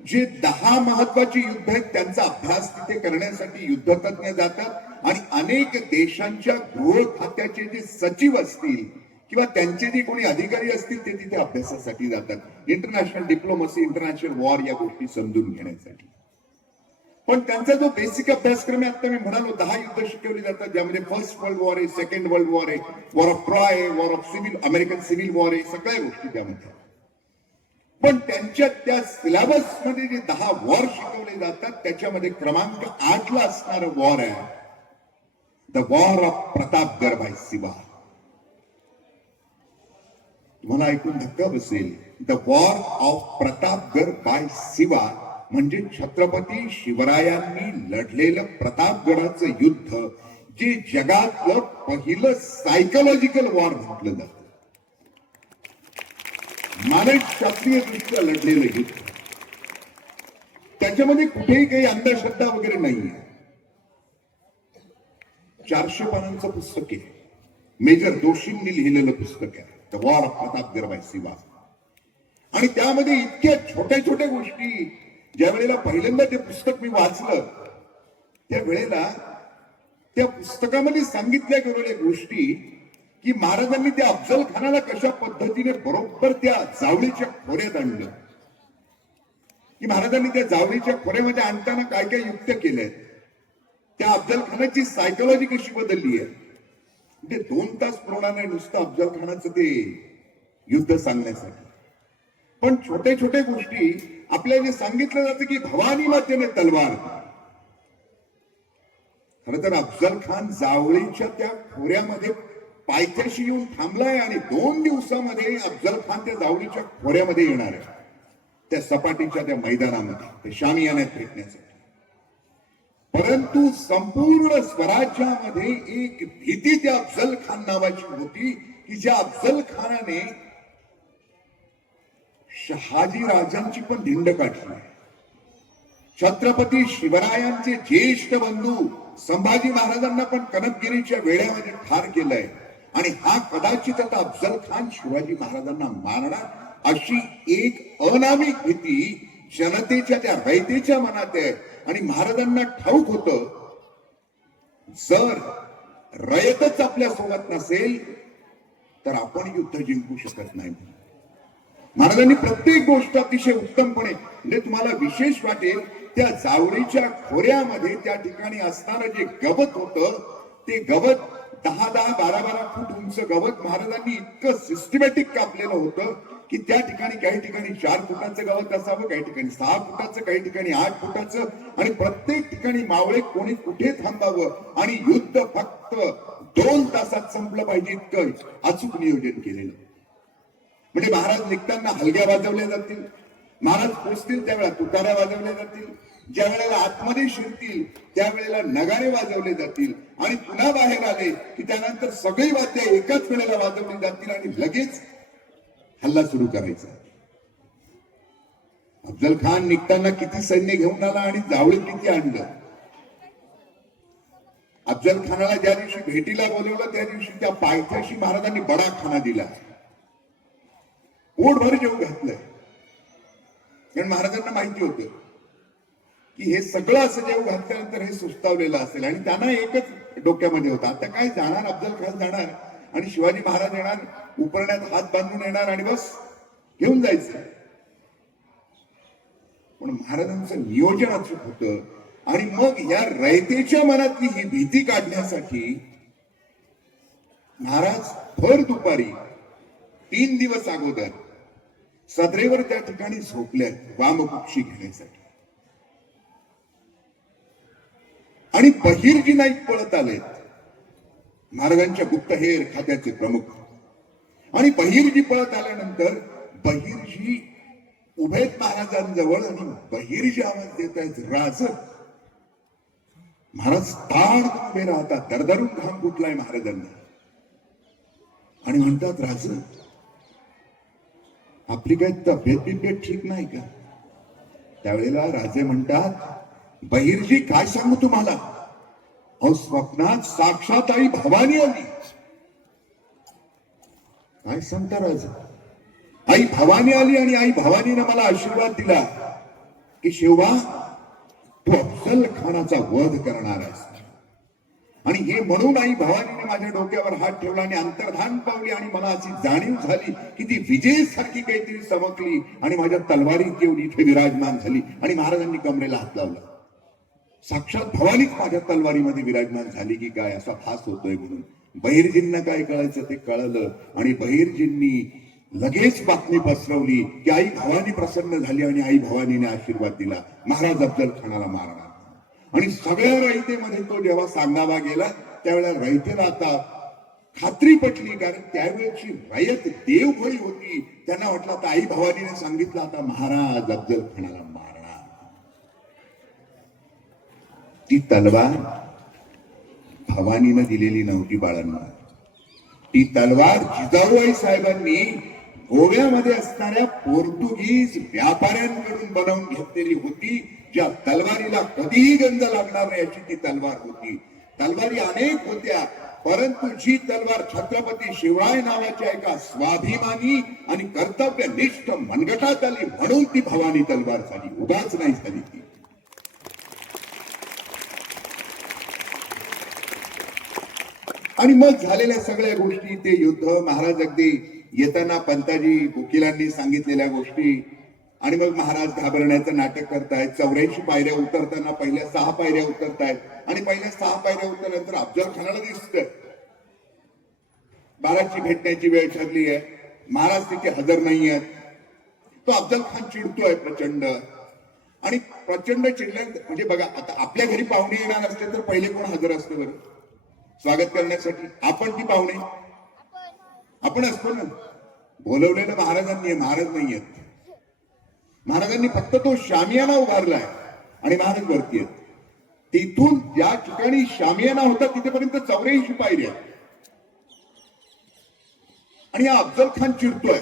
जे 10 महत्वाची युद्ध आहेत त्यांचा अभ्यास तिथे करण्यासाठी युद्धतज्ञ जातात, आणि अनेक देशांच्या गृह खात्याचे जे सचिव असतील किंवा त्यांचे जे कोणी अधिकारी असतील ते तिथे अभ्यासासाठी जातात, इंटरनॅशनल डिप्लोमसी, इंटरनॅशनल वॉर या गोष्टी समजून घेण्यासाठी. पण त्यांचा जो बेसिक अभ्यासक्रम आहे, आता मी म्हणालो 10 युद्ध शिकवली जातात, ज्यामध्ये फर्स्ट वर्ल्ड वॉर आहे, सेकंड वर्ल्ड वॉर आहे, war of Troy, war of American civil war आहे, सगळ्या गोष्टी त्यामध्ये. पण त्यांच्या त्या सिलेबस मध्ये जे 10 वॉर शिकवले जातात त्याच्यामध्ये क्रमांक 8 ला असणारं वॉर आहे the war of Pratapgad by Shiva. तुम्हाला ऐकून धक्का बसेल, the war of Pratapgad by Shiva म्हणजे छत्रपती शिवरायांनी लढलेलं प्रतापगडाचं युद्ध, जे जगातलं पहिलं सायकोलॉजिकल वॉर म्हटलं जातं, मानसशास्त्रीय दृष्ट्या लढलेलं युद्ध. त्याच्यामध्ये कुठेही काही अंधश्रद्धा वगैरे नाहीये. 400 पानांचं पुस्तक आहे, मेजर जोशींनी लिहिलेलं पुस्तक आहे, the war of Pratapgad by Shiva. आणि त्यामध्ये इतक्या छोट्या छोट्या गोष्टी, ज्या वेळेला पहिल्यांदा ते पुस्तक मी वाचलं त्या वेळेला त्या पुस्तकामध्ये सांगितल्या गेलेल्या गोष्टी की महाराजांनी त्या अफजल खानाला कशा पद्धतीने बरोबर त्या जावळीच्या खोऱ्यात आणलं, की महाराजांनी त्या जावळीच्या खोऱ्यामध्ये आणताना काय काय युक्त केलंय, त्या अफजल खानाची सायकोलॉजी कशी बदलली आहे. म्हणजे 2 तास पुरवणार नुसतं अफजल खानाचं ते युद्ध सांगण्यासाठी. पण छोटे छोटे गोष्टी आपल्याला जे सांगितलं जातं की भवानी मातेने तलवार, खर तर अफजल खान जावळीच्या त्या खोऱ्यामध्ये पायथ्याशी येऊन थांबलाय आणि 2 दिवसामध्ये अफजल खान त्या जावळीच्या खोऱ्यामध्ये येणार आहे, त्या सपाटीच्या त्या मैदानामध्ये ते शामियान्यात भेटण्यासाठी. परंतु संपूर्ण स्वराज्यामध्ये एक भीती त्या अफजल खान नावाची होती की ज्या अफजल खानाने शहाजी राजांची पण धिंड काढली. छत्रपती शिवरायांचे ज्येष्ठ बंधू संभाजी महाराजांना पण कनकगिरीच्या वेढ्यामध्ये ठार केलंय. आणि हा कदाचित आता अफजल खान शिवाजी महाराजांना मारणार अशी एक अनामिक भीती जनतेच्या त्या रयतेच्या मनात आहे. आणि महाराजांना ठाऊक होतं जर रयतच आपल्या सोबत नसेल तर आपण युद्ध जिंकू शकत नाही. महाराजांनी प्रत्येक गोष्ट अतिशय उत्तमपणे, म्हणजे तुम्हाला विशेष वाटेल त्या जावळीच्या खोऱ्यामध्ये त्या ठिकाणी असणारं जे गवत होतं ते गवत 10-10, 12-12 फूट उंच गवत महाराजांनी इतकं सिस्टमॅटिक कापलेलं होतं की त्या ठिकाणी काही ठिकाणी 4 फुटाचं गवत असावं, काही ठिकाणी 6 फुटाचं, काही ठिकाणी 8 फुटाचं, आणि प्रत्येक ठिकाणी मावळे कोणी कुठे थांबावं आणि युद्ध फक्त 2 तासात संपलं पाहिजे इतकं अचूक नियोजन केलेलं. म्हणजे महाराज निघताना हलग्या वाजवल्या जातील, महाराज पोचतील त्यावेळेला तुताऱ्या वाजवल्या जातील, ज्या वेळेला आतमध्ये शिरतील त्यावेळेला नगारे वाजवले जातील, आणि पुन्हा बाहेर आले की त्यानंतर सगळी वाद्य एकाच वेळेला वाजवली जातील आणि लगेच हल्ला सुरू करायचा. अफजल खान निघताना किती सैन्य घेऊन आला आणि जावळीत किती आणलं. अफजल खानाला ज्या दिवशी भेटीला बोलवलं त्या दिवशी त्या पायथ्याशी महाराजांनी बडा खाना दिला, पोटभर जेवू घातलंय. कारण महाराजांना माहिती होतं की हे सगळं असं जेवू घातल्यानंतर हे सुस्तावलेलं असेल, आणि त्यांना एकच डोक्यामध्ये होता आता काय जाणार अफजल खान जाणार आणि शिवाजी महाराज येणार, उपरण्यात हात बांधून येणार आणि बस घेऊन जायचं. पण महाराजांचं नियोजन अचूक होतं. आणि मग या रयतेच्या मनातली ही भीती काढण्यासाठी महाराज भर दुपारी 3 दिवस अगोदर सदरेवर त्या ठिकाणी झोपल्यात वामकुक्षी घेण्यासाठी. आणि बहिर्जी नाईक पळत आलेत, महाराजांच्या गुप्तहेर खात्याचे प्रमुख. आणि बहिर्जी पळत आल्यानंतर बहिर्जी उभेत महाराजांजवळ आणि बहिर्जी आवाज देत आहेत राज. महाराज ताण उभे राहतात, दरदरून घाम फुटलाय महाराजांना आणि म्हणतात राज आपली काय तब्येत बिब्येत ठीक नाही का. त्यावेळेला राजे म्हणतात बहिर्जी काय सांगू तुम्हाला, अहो स्वप्नात साक्षात आई भवानी आली. काय सांगता राजा, आई भवानी आली आणि आई भवानीने मला आशीर्वाद दिला की शिवा तू अफजल खानाचा वध करणार आहेस. आणि हे म्हणून आई भवानीने माझ्या डोक्यावर हात ठेवला आणि अंतर्धान पावली आणि मला अशी जाणीव झाली की ती विजेसारखी काहीतरी चमकली आणि माझ्या तलवारीत येऊन इथे विराजमान झाली. आणि महाराजांनी कमरेला हात लावला, साक्षात भवानीच माझ्या तलवारीमध्ये विराजमान झाली की काय असा भास होतोय म्हणून. बहिर्जींना काय कळायचं ते कळलं आणि बहिर्जींनी लगेच बातमी पसरवली की आई भवानी प्रसन्न झाली आणि आई भवानीने आशीर्वाद दिला, महाराज अफजल खानाला मारणार. आणि सगळ्या रयतेमध्ये तो जेव्हा सांगावा गेला त्यावेळेला रयतेला आता खात्री पटली, कारण त्यावेळेची रयत देवभळी होती. त्यांना वाटलं आता आई भवानीने सांगितलं आता महाराज अफजल खानाला मारणार. ती तलवार भवानीनं दिलेली नव्हती बाळांना, ती तलवार जिजाऊबाई साहेबांनी गोव्यामध्ये असणाऱ्या पोर्तुगीज व्यापाऱ्यांकडून बनवून घेतलेली होती. ज्या तलवारीला कधीही गंज लागणार नाही अशी ती तलवार होती. तलवारी अनेक होत्या, परंतु जी तलवार छत्रपती शिवराय नावाच्या एका स्वाभिमानी आणि कर्तव्यनिष्ठ मनगटात आली म्हणून ती भवानी तलवार झाली, उगाच नाही झाली ती. आणि मग झालेल्या सगळ्या गोष्टी, ते युद्ध, महाराज अगदी येताना पंताजी वकिलांनी सांगितलेल्या गोष्टी, आणि मग महाराज घाबरण्याचं नाटक करतायत. 84 पायऱ्या उतरताना पहिल्या 6 पायऱ्या उतरतायत आणि पहिल्या 6 पायऱ्या उतरल्यानंतर अफजल खानाला दिसतं बाळाची भेटण्याची वेळ ठरली आहे, महाराज तिथे हजर नाही आहेत. तो अफजल खान चिडतोय प्रचंड, आणि प्रचंड चिडल्यानंतर म्हणजे बघा, आता आपल्या घरी पाहुणे येणार असते तर पहिले कोण हजर असतं बरं स्वागत करण्यासाठी? आपण की पाहुणे? आपण असतो ना. बोलवलेलं महाराजांनी आहे, महाराज नाही आहेत. महाराजांनी फक्त तो शामियाना उभारलाय आणि महाराज वरती आहेत. तिथून ज्या ठिकाणी शामियाना होता तिथेपर्यंत 84 पायऱ्या, आणि हा अफजल खान चिडतोय,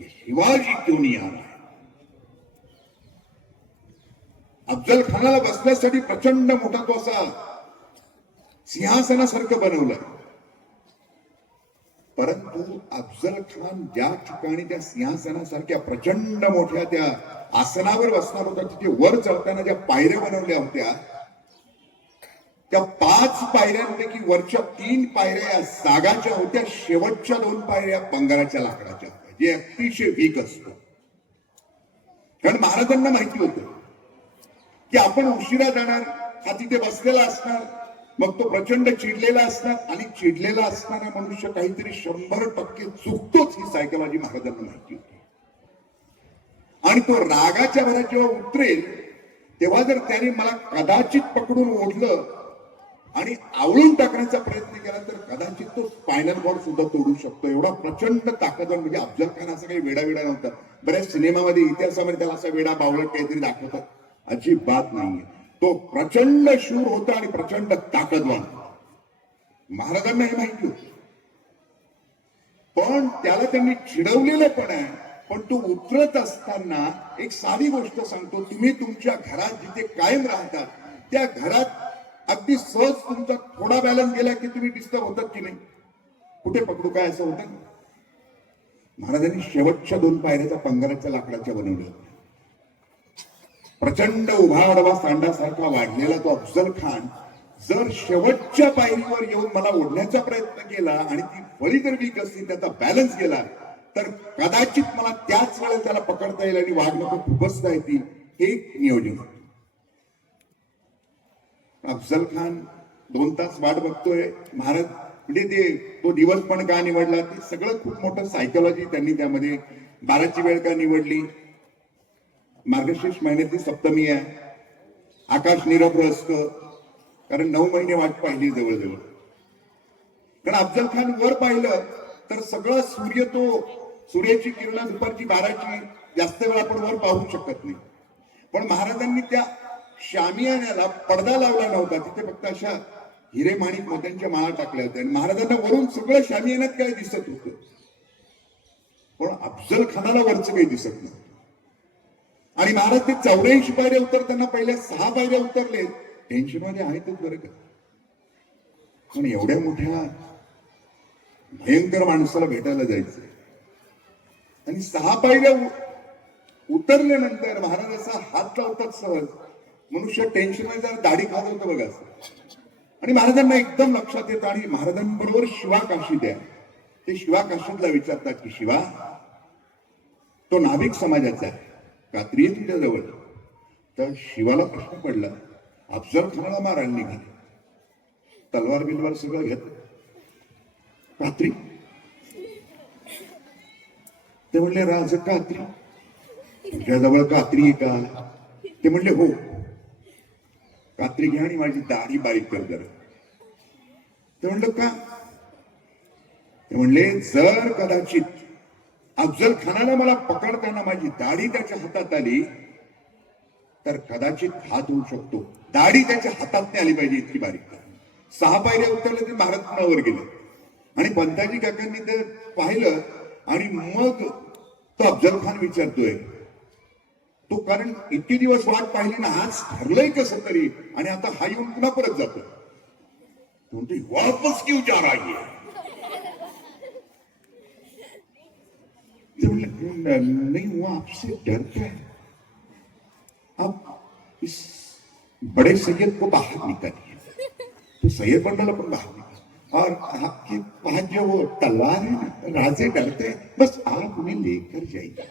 शिवाजी क्यों नहीं आ रहा? अफजल खानाला बसण्यासाठी प्रचंड मोठा तो असा सिंहासनासारखं बनवलंय, परंतु अफजल खान ज्या ठिकाणी त्या सिंहासनासारख्या प्रचंड मोठ्या त्या आसनावर बसणार होता, तिथे वर चढताना ज्या पायऱ्या बनवल्या होत्या, त्या 5 पायऱ्यांपैकी वरच्या 3 पायऱ्या या सागाच्या होत्या, शेवटच्या 2 पायऱ्या बंगाराच्या लाकडाच्या होत्या, जे अतिशय वीक असतो. कारण महाराजांना माहिती होतं की आपण उशिरा जाणार, हा तिथे बसलेला असणार, मग तो प्रचंड चिडलेला असणार, आणि चिडलेला असणारा मनुष्य काहीतरी 100% चुकतोच, ही सायकॉलॉजी महाराजांना माहिती होती. आणि तो रागाच्या भरात जेव्हा उतरेल तेव्हा जर त्याने मला कदाचित पकडून ओढलं आणि आवळून टाकण्याचा प्रयत्न केला तर कदाचित तो स्पायनल कॉर्ड सुद्धा तोडू शकतो. एवढा प्रचंड ताकदवान, म्हणजे अफजल खान असं काही वेडा नव्हता. बऱ्याच सिनेमामध्ये, इतिहासामध्ये त्याला असा वेडा बावळट काहीतरी दाखवतात, अजिबात नाहीये. तो प्रचंड शूर होता आणि प्रचंड ताकदवान. महाराजांना हे माहिती होतं, पण त्याला त्यांनी चिडवलेलं पण आहे. पण तो उतरत असताना एक साधी गोष्ट सांगतो, तुम्ही तुमच्या घरात जिथे कायम राहतात त्या घरात अगदी सहज तुमचा थोडा बॅलन्स गेला की तुम्ही डिस्टर्ब होतात की नाही? कुठे पकडू काय असं होतं. महाराजांनी शेवटच्या 2 पायऱ्याच्या पंगाराच्या लाकडाच्या बनवल्या. प्रचंड उभा आडवा सांडासारखा वाढलेला तो अफजल खान जर शेवटच्या पायरीवर येऊन मला ओढण्याचा प्रयत्न केला आणि ती फळी जर वीक असली, त्याचा बॅलन्स गेला, तर कदाचित मला त्याच वेळेला त्याला पकडता येईल आणि वाघ खुपसता येतील. हे नियोजन. अफजल खान 2 तास वाट बघतोय. महाराज म्हणजे तो दिवस पण का निवडला, ते सगळं खूप मोठं सायकोलॉजी त्यांनी त्यामध्ये. 12ची वेळ का निवडली? मार्गशीर्ष महिन्यातली सप्तमी आहे, आकाश निरभ्र असतं, कारण 9 महिने वाट पाहिली जवळजवळ. कारण अफजल खान वर पाहिलं तर सगळं सूर्याची किरण दुपारची 12ची, जास्त वेळ आपण वर पाहू शकत नाही. पण महाराजांनी त्या शामियान्याला पडदा लावला नव्हता, तिथे फक्त अशा हिरे माणिक मोत्यांच्या माळा टाकल्या होत्या, आणि महाराजांना वरून सगळं शामियान्यात काय दिसत होतं, पण अफजल खानाला वरचं काही दिसत नव्हतं. आणि महाराज ते 84 पायऱ्या उतरताना पहिल्या 6 पायऱ्या उतरले, टेन्शन मध्ये आहेतच बरं का. पण एवढ्या मोठ्या भयंकर माणसाला भेटायला जायचं, आणि 6 पायऱ्या उतरल्यानंतर महाराज असा हात लावतात सहज, मनुष्य टेन्शन मध्ये जरा दाढी खात होतं बघा. आणि महाराजांना एकदम लक्षात येतं, आणि महाराजांबरोबर शिवा काशीद आहे. ते शिवा काशीदला विचारतात की शिवा, तो नाभिक समाजाचा आहे, कात्री आहे तुझ्या जवळ. तर शिवाला प्रश्न पडला, अफजल खानाला मारायला निघाले, तलवार बिलवार सगळं घेत, कात्री? ते म्हणले राज कात्री, तुझ्याजवळ कात्री आहे का? ते म्हणले हो. कात्री घ्या आणि माझी दाढी बारीक कर जरा. ते म्हणलं का? ते म्हणले जर कदाचित अफजल खानाला मला पकडताना माझी दाढी त्याच्या हातात आली तर कदाचित हात होऊ शकतो. दाढी त्याच्या हातात नाही आली पाहिजे इतकी बारीक. 6 पायऱ्या उतरल्या ते महाराज पुण्यावर गेले, आणि पंताजी काकांनी ते पाहिलं, आणि मग तो अफजल खान विचारतोय, तो कारण इतके दिवस वाट पाहिली ना, आज ठरलंय कसं तरी, आणि आता हा येऊन पुन्हा परत जातो. म्हणते वापस क्यों जा रही है? नहीं, वो आपसे डरता है, आप इस बड़े सैयद को बाहर निकालिए. तो सैयद बंडल अपन बाहर निकाल, और आपके पास जो वो तलवार है ना, राजे डरते हैं, बस आप उन्हें लेकर जाइए.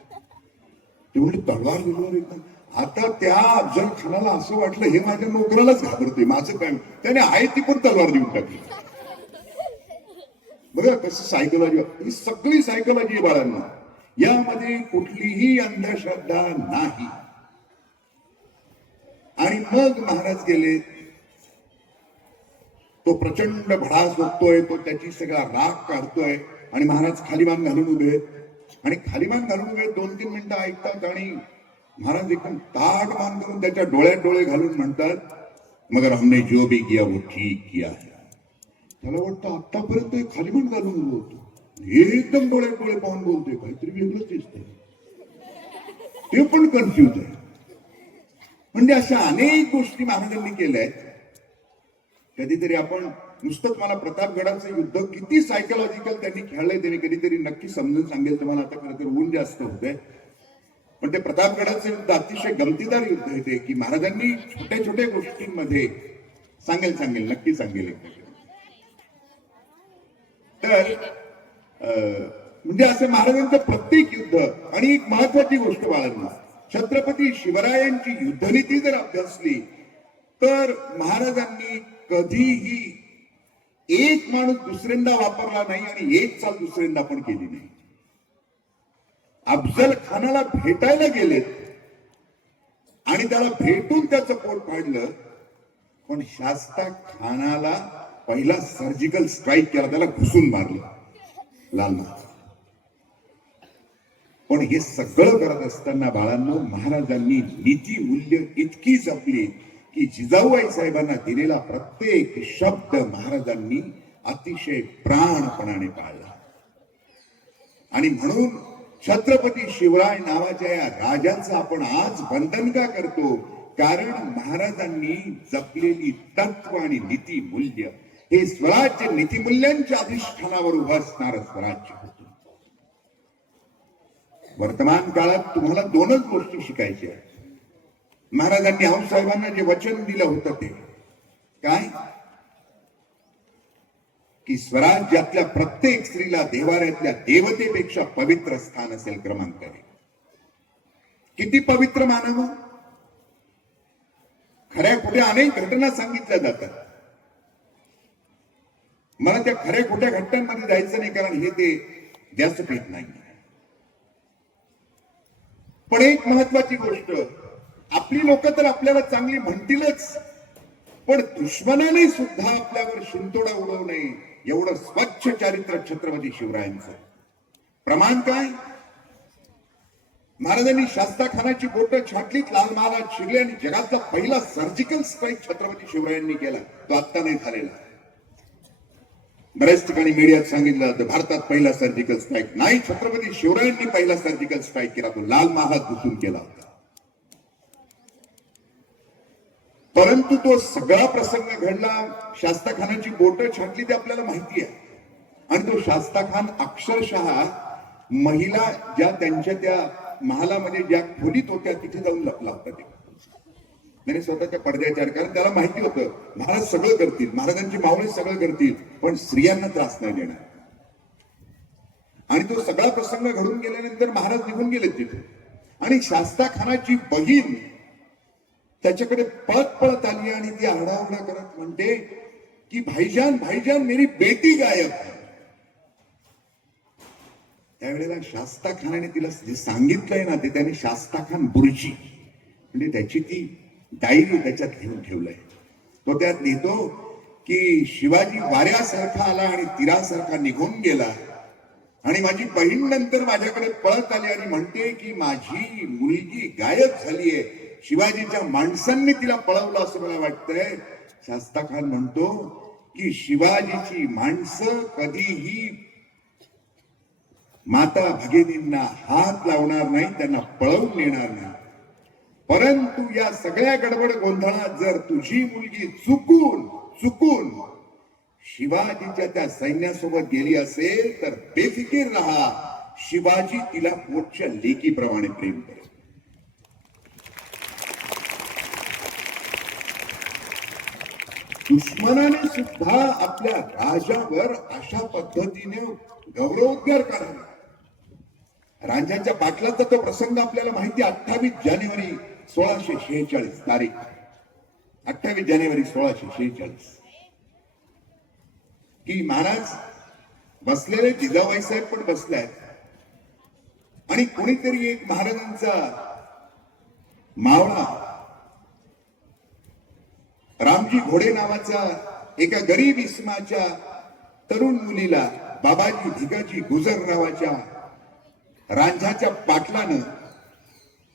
ते म्हणले तलवार बिलवार एकदम. आता त्या अफजल खानाला असं वाटलं, हे माझ्या नोकरालाच घाबरते, माझं काय. त्याने आहे ती पण तलवार देऊन टाकली. बघा कसं सायकोलॉजी, ही सगळी सायकोलॉजी आहे बाळांना. यामध्ये कुठलीही अंधश्रद्धा नाही. आणि मग महाराज गेले. तो प्रचंड भडास बघतोय, तो त्याची सगळा राग काढतोय आणि महाराज खालीमान घालून उभे आहेत. आणि खालीमान घालून उभे 2-3 मिनिटं ऐकतात आणि महाराज एकदम ताट मान करून त्याच्या डोळ्यात डोळे घालून म्हणतात, मगर हमने जो भी किया वो ठीक किया है. त्याला वाटतं आतापर्यंत खालीमान घालून उभं होतो, एकदम डोळ्यात डोळे पाहून बोलतोय, काहीतरी वेगळंच दिसतंय. ते पण कन्फ्युज आहे. म्हणजे अशा अनेक गोष्टी महाराजांनी केल्या आहेत. कधीतरी आपण नुसतंच मला प्रतापगडाचं युद्ध किती सायकोलॉजिकल त्यांनी खेळलंय त्यांनी कधीतरी नक्की समजून सांगेल तुम्हाला. आता खरं तर ऊन जास्त होतंय, पण ते प्रतापगडाचं युद्ध अतिशय गमतीदार युद्ध आहे ते, की महाराजांनी छोट्या छोट्या गोष्टींमध्ये सांगेल नक्की सांगेल. तर म्हणजे असं महाराजांचं प्रत्येक युद्ध. आणि एक महत्वाची गोष्ट बाळांना, छत्रपती शिवरायांची युद्धनीती जर अभ्यासली तर महाराजांनी कधीही एक माणूस दुसऱ्यांदा वापरला नाही आणि एक चाल दुसऱ्यांदा पण केली नाही. अफजल खानाला भेटायला गेलेत आणि त्याला भेटून त्याचं पोट फाडलं, पण शास्ता खानाला पहिला सर्जिकल स्ट्राईक केला, त्याला घुसून मारलं लाल महाराज. पण हे सगळं करत असताना बाळांनो महाराजांनी नीती मूल्य इतकी जपली की जिजाऊबाई साहेबांना दिलेला प्रत्येक शब्द महाराजांनी अतिशय प्राणपणाने पाळला. आणि म्हणून छत्रपती शिवराय नावाच्या या राजांचं आपण आज वंदन का करतो? कारण महाराजांनी जपलेली तत्व आणि नीती मूल्य हे स्वराज्य नीतिमूल्यांच्या अधिष्ठानावर उभं असणारं स्वराज्य होतं. वर्तमान काळात तुम्हाला 2च गोष्टी शिकायच्या आहेत. महाराजांनी आऊसाहेबांना जे वचन दिलं होतं ते काय, की स्वराज्यातल्या प्रत्येक स्त्रीला देवाऱ्यातल्या देवतेपेक्षा पवित्र स्थान असेल. क्रमांक 1, किती पवित्र मानावं. खऱ्या खोट्या अनेक घटना सांगितल्या जातात. मला त्या खऱ्या खोट्या घटनांमध्ये जायचं नाही, कारण हे ते व्यासपीठ नाही. पण एक महत्वाची गोष्ट, आपली लोक तर आपल्याला चांगली म्हणतीलच, पण दुश्मनाने सुद्धा आपल्यावर शिंतोडा उडवू नये एवढं स्वच्छ चारित्र्य छत्रपती शिवरायांचं. प्रमाण काय, महाराजांनी शास्ता खानाची बोटं छाटलीत, लाल महाराज शिरले आणि जगातला पहिला सर्जिकल स्ट्राईक छत्रपती शिवरायांनी केला. तो आत्ता नाही झालेला. बऱ्याच ठिकाणी मीडियात सांगितलं जातं भारतात पहिला सर्जिकल स्ट्राईक नाही, छत्रपती शिवरायांनी पहिला सर्जिकल स्ट्राईक केला, तो लाल महाराज घुसून केला होता. परंतु तो सगळा प्रसंग घडला, शास्ता खानाची बोटं छाटली ते आपल्याला माहिती आहे. आणि तो शास्ता खान अक्षरशः महिला ज्या त्यांच्या त्या महालामध्ये ज्या खोलीत होत्या तिथे जाऊन लपला होता. त्याने स्वतःच्या पडद्याच्या, कारण त्याला माहिती होतं महाराज सगळं करतील, महाराजांची मावळे सगळं करतील, पण स्त्रियांना त्रास नाही देणार. आणि तो सगळा प्रसंग घडून गेल्यानंतर महाराज निघून गेले तिथे. आणि शास्ता खानाची बहीण त्याच्याकडे पळत पळत आली आणि ती आरडाओरडा करत म्हणते की भाईजान भाईजान मेरी बेटी गायब. त्यावेळेला शास्ता खानाने तिला जे सांगितलंय ना ते त्याने शास्ता खान बुर्जी म्हणजे त्याची ती डायरी त्याच्यात लिहून ठेवलंय. तो त्यात लिहितो की शिवाजी वाऱ्यासारखा आला आणि तीरासारखा निघून गेला आणि माझी बहीण नंतर माझ्याकडे पळत आली आणि म्हणते की माझी मुलगी गायब झालीये, शिवाजीच्या माणसांनी तिला पळवलं असं मला वाटतंय. शास्ता खान म्हणतो की शिवाजीची माणसं कधीही माता भगिनींना हात लावणार नाही, त्यांना पळवून नेणार नाही. परंतु या सगळ्या गडबड गोंधळात जर तुझी मुलगी चुकून शिवाजीच्या त्या सैन्यासोबत गेली असेल तर बेफिकीर राहा, शिवाजी तिला पोटच्या लेकीप्रमाणे प्रेम करेल. दुश्मनाने सुद्धा आपल्या राजावर अशा पद्धतीने गौरवोद्गार करावे. राजांच्या पाटलाचा तो प्रसंग आपल्याला माहिती. 28 जानेवारी 1646 तारीख, 28 जानेवारी 1646 की महाराज बसलेले जिजाबाई साहेब पण बसलाय आणि कोणीतरी एक महाराजांचा मावळा रामजी घोडे नावाचा एका गरीब इस्माच्या तरुण मुलीला बाबाजी भिकाजी गुजर नावाच्या रांझाच्या पाटलानं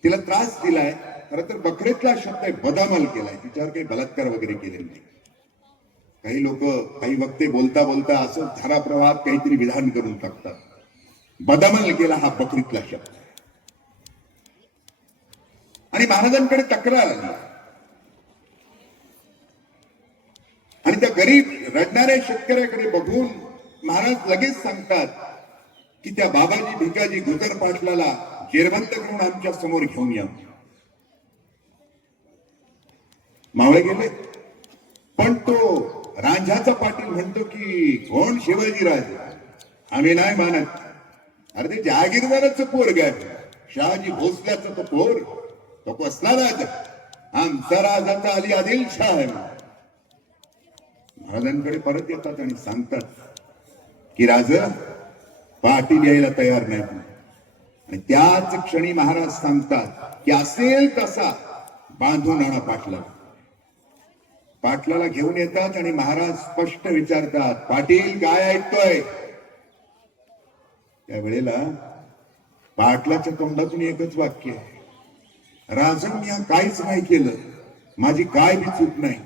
तिला त्रास दिलाय. खरं तर बकरेतला शब्द आहे, बदामाल केलाय. तिच्यावर काही बलात्कार वगैरे केलेला नाही. काही लोक काही वक्ते बोलता बोलता असं धाराप्रवाहात काहीतरी विधान करून टाकतात. बदामाल केला हा बकरीतला शब्द आहे. आणि महाराजांकडे तक्रार आली आणि त्या गरीब रडणाऱ्या शेतकऱ्याकडे बघून महाराज लगेच सांगतात की त्या बाबाजी भिकाजी गुजर पाटलाला जेरबंद करून आमच्या समोर घेऊन या. मावळे गेले, पण तो रांझाचा पाटील म्हणतो की कोण शिवाजीराज, आम्ही नाही मानत. अरे ते जहागीरदाराचं पोरग आहे, शहाजी भोसल्याचं तो पोर, तो कसला राजा, आमचा राजाचा अली आदिलशाह आहे. महाराजांकडे परत येतात आणि सांगतात की राजा पाटील यायला तयार नाही. आणि त्याच क्षणी महाराज सांगतात की असेल तसा बांधून आणा पाटला. पाटलाला घेऊन येतात आणि महाराज स्पष्ट विचारतात, पाटील काय ऐकतोय? त्यावेळेला पाटलाच्या तोंडातून एकच वाक्य, राजन मी काहीच नाही केलं, माझी काय बी चूक नाही.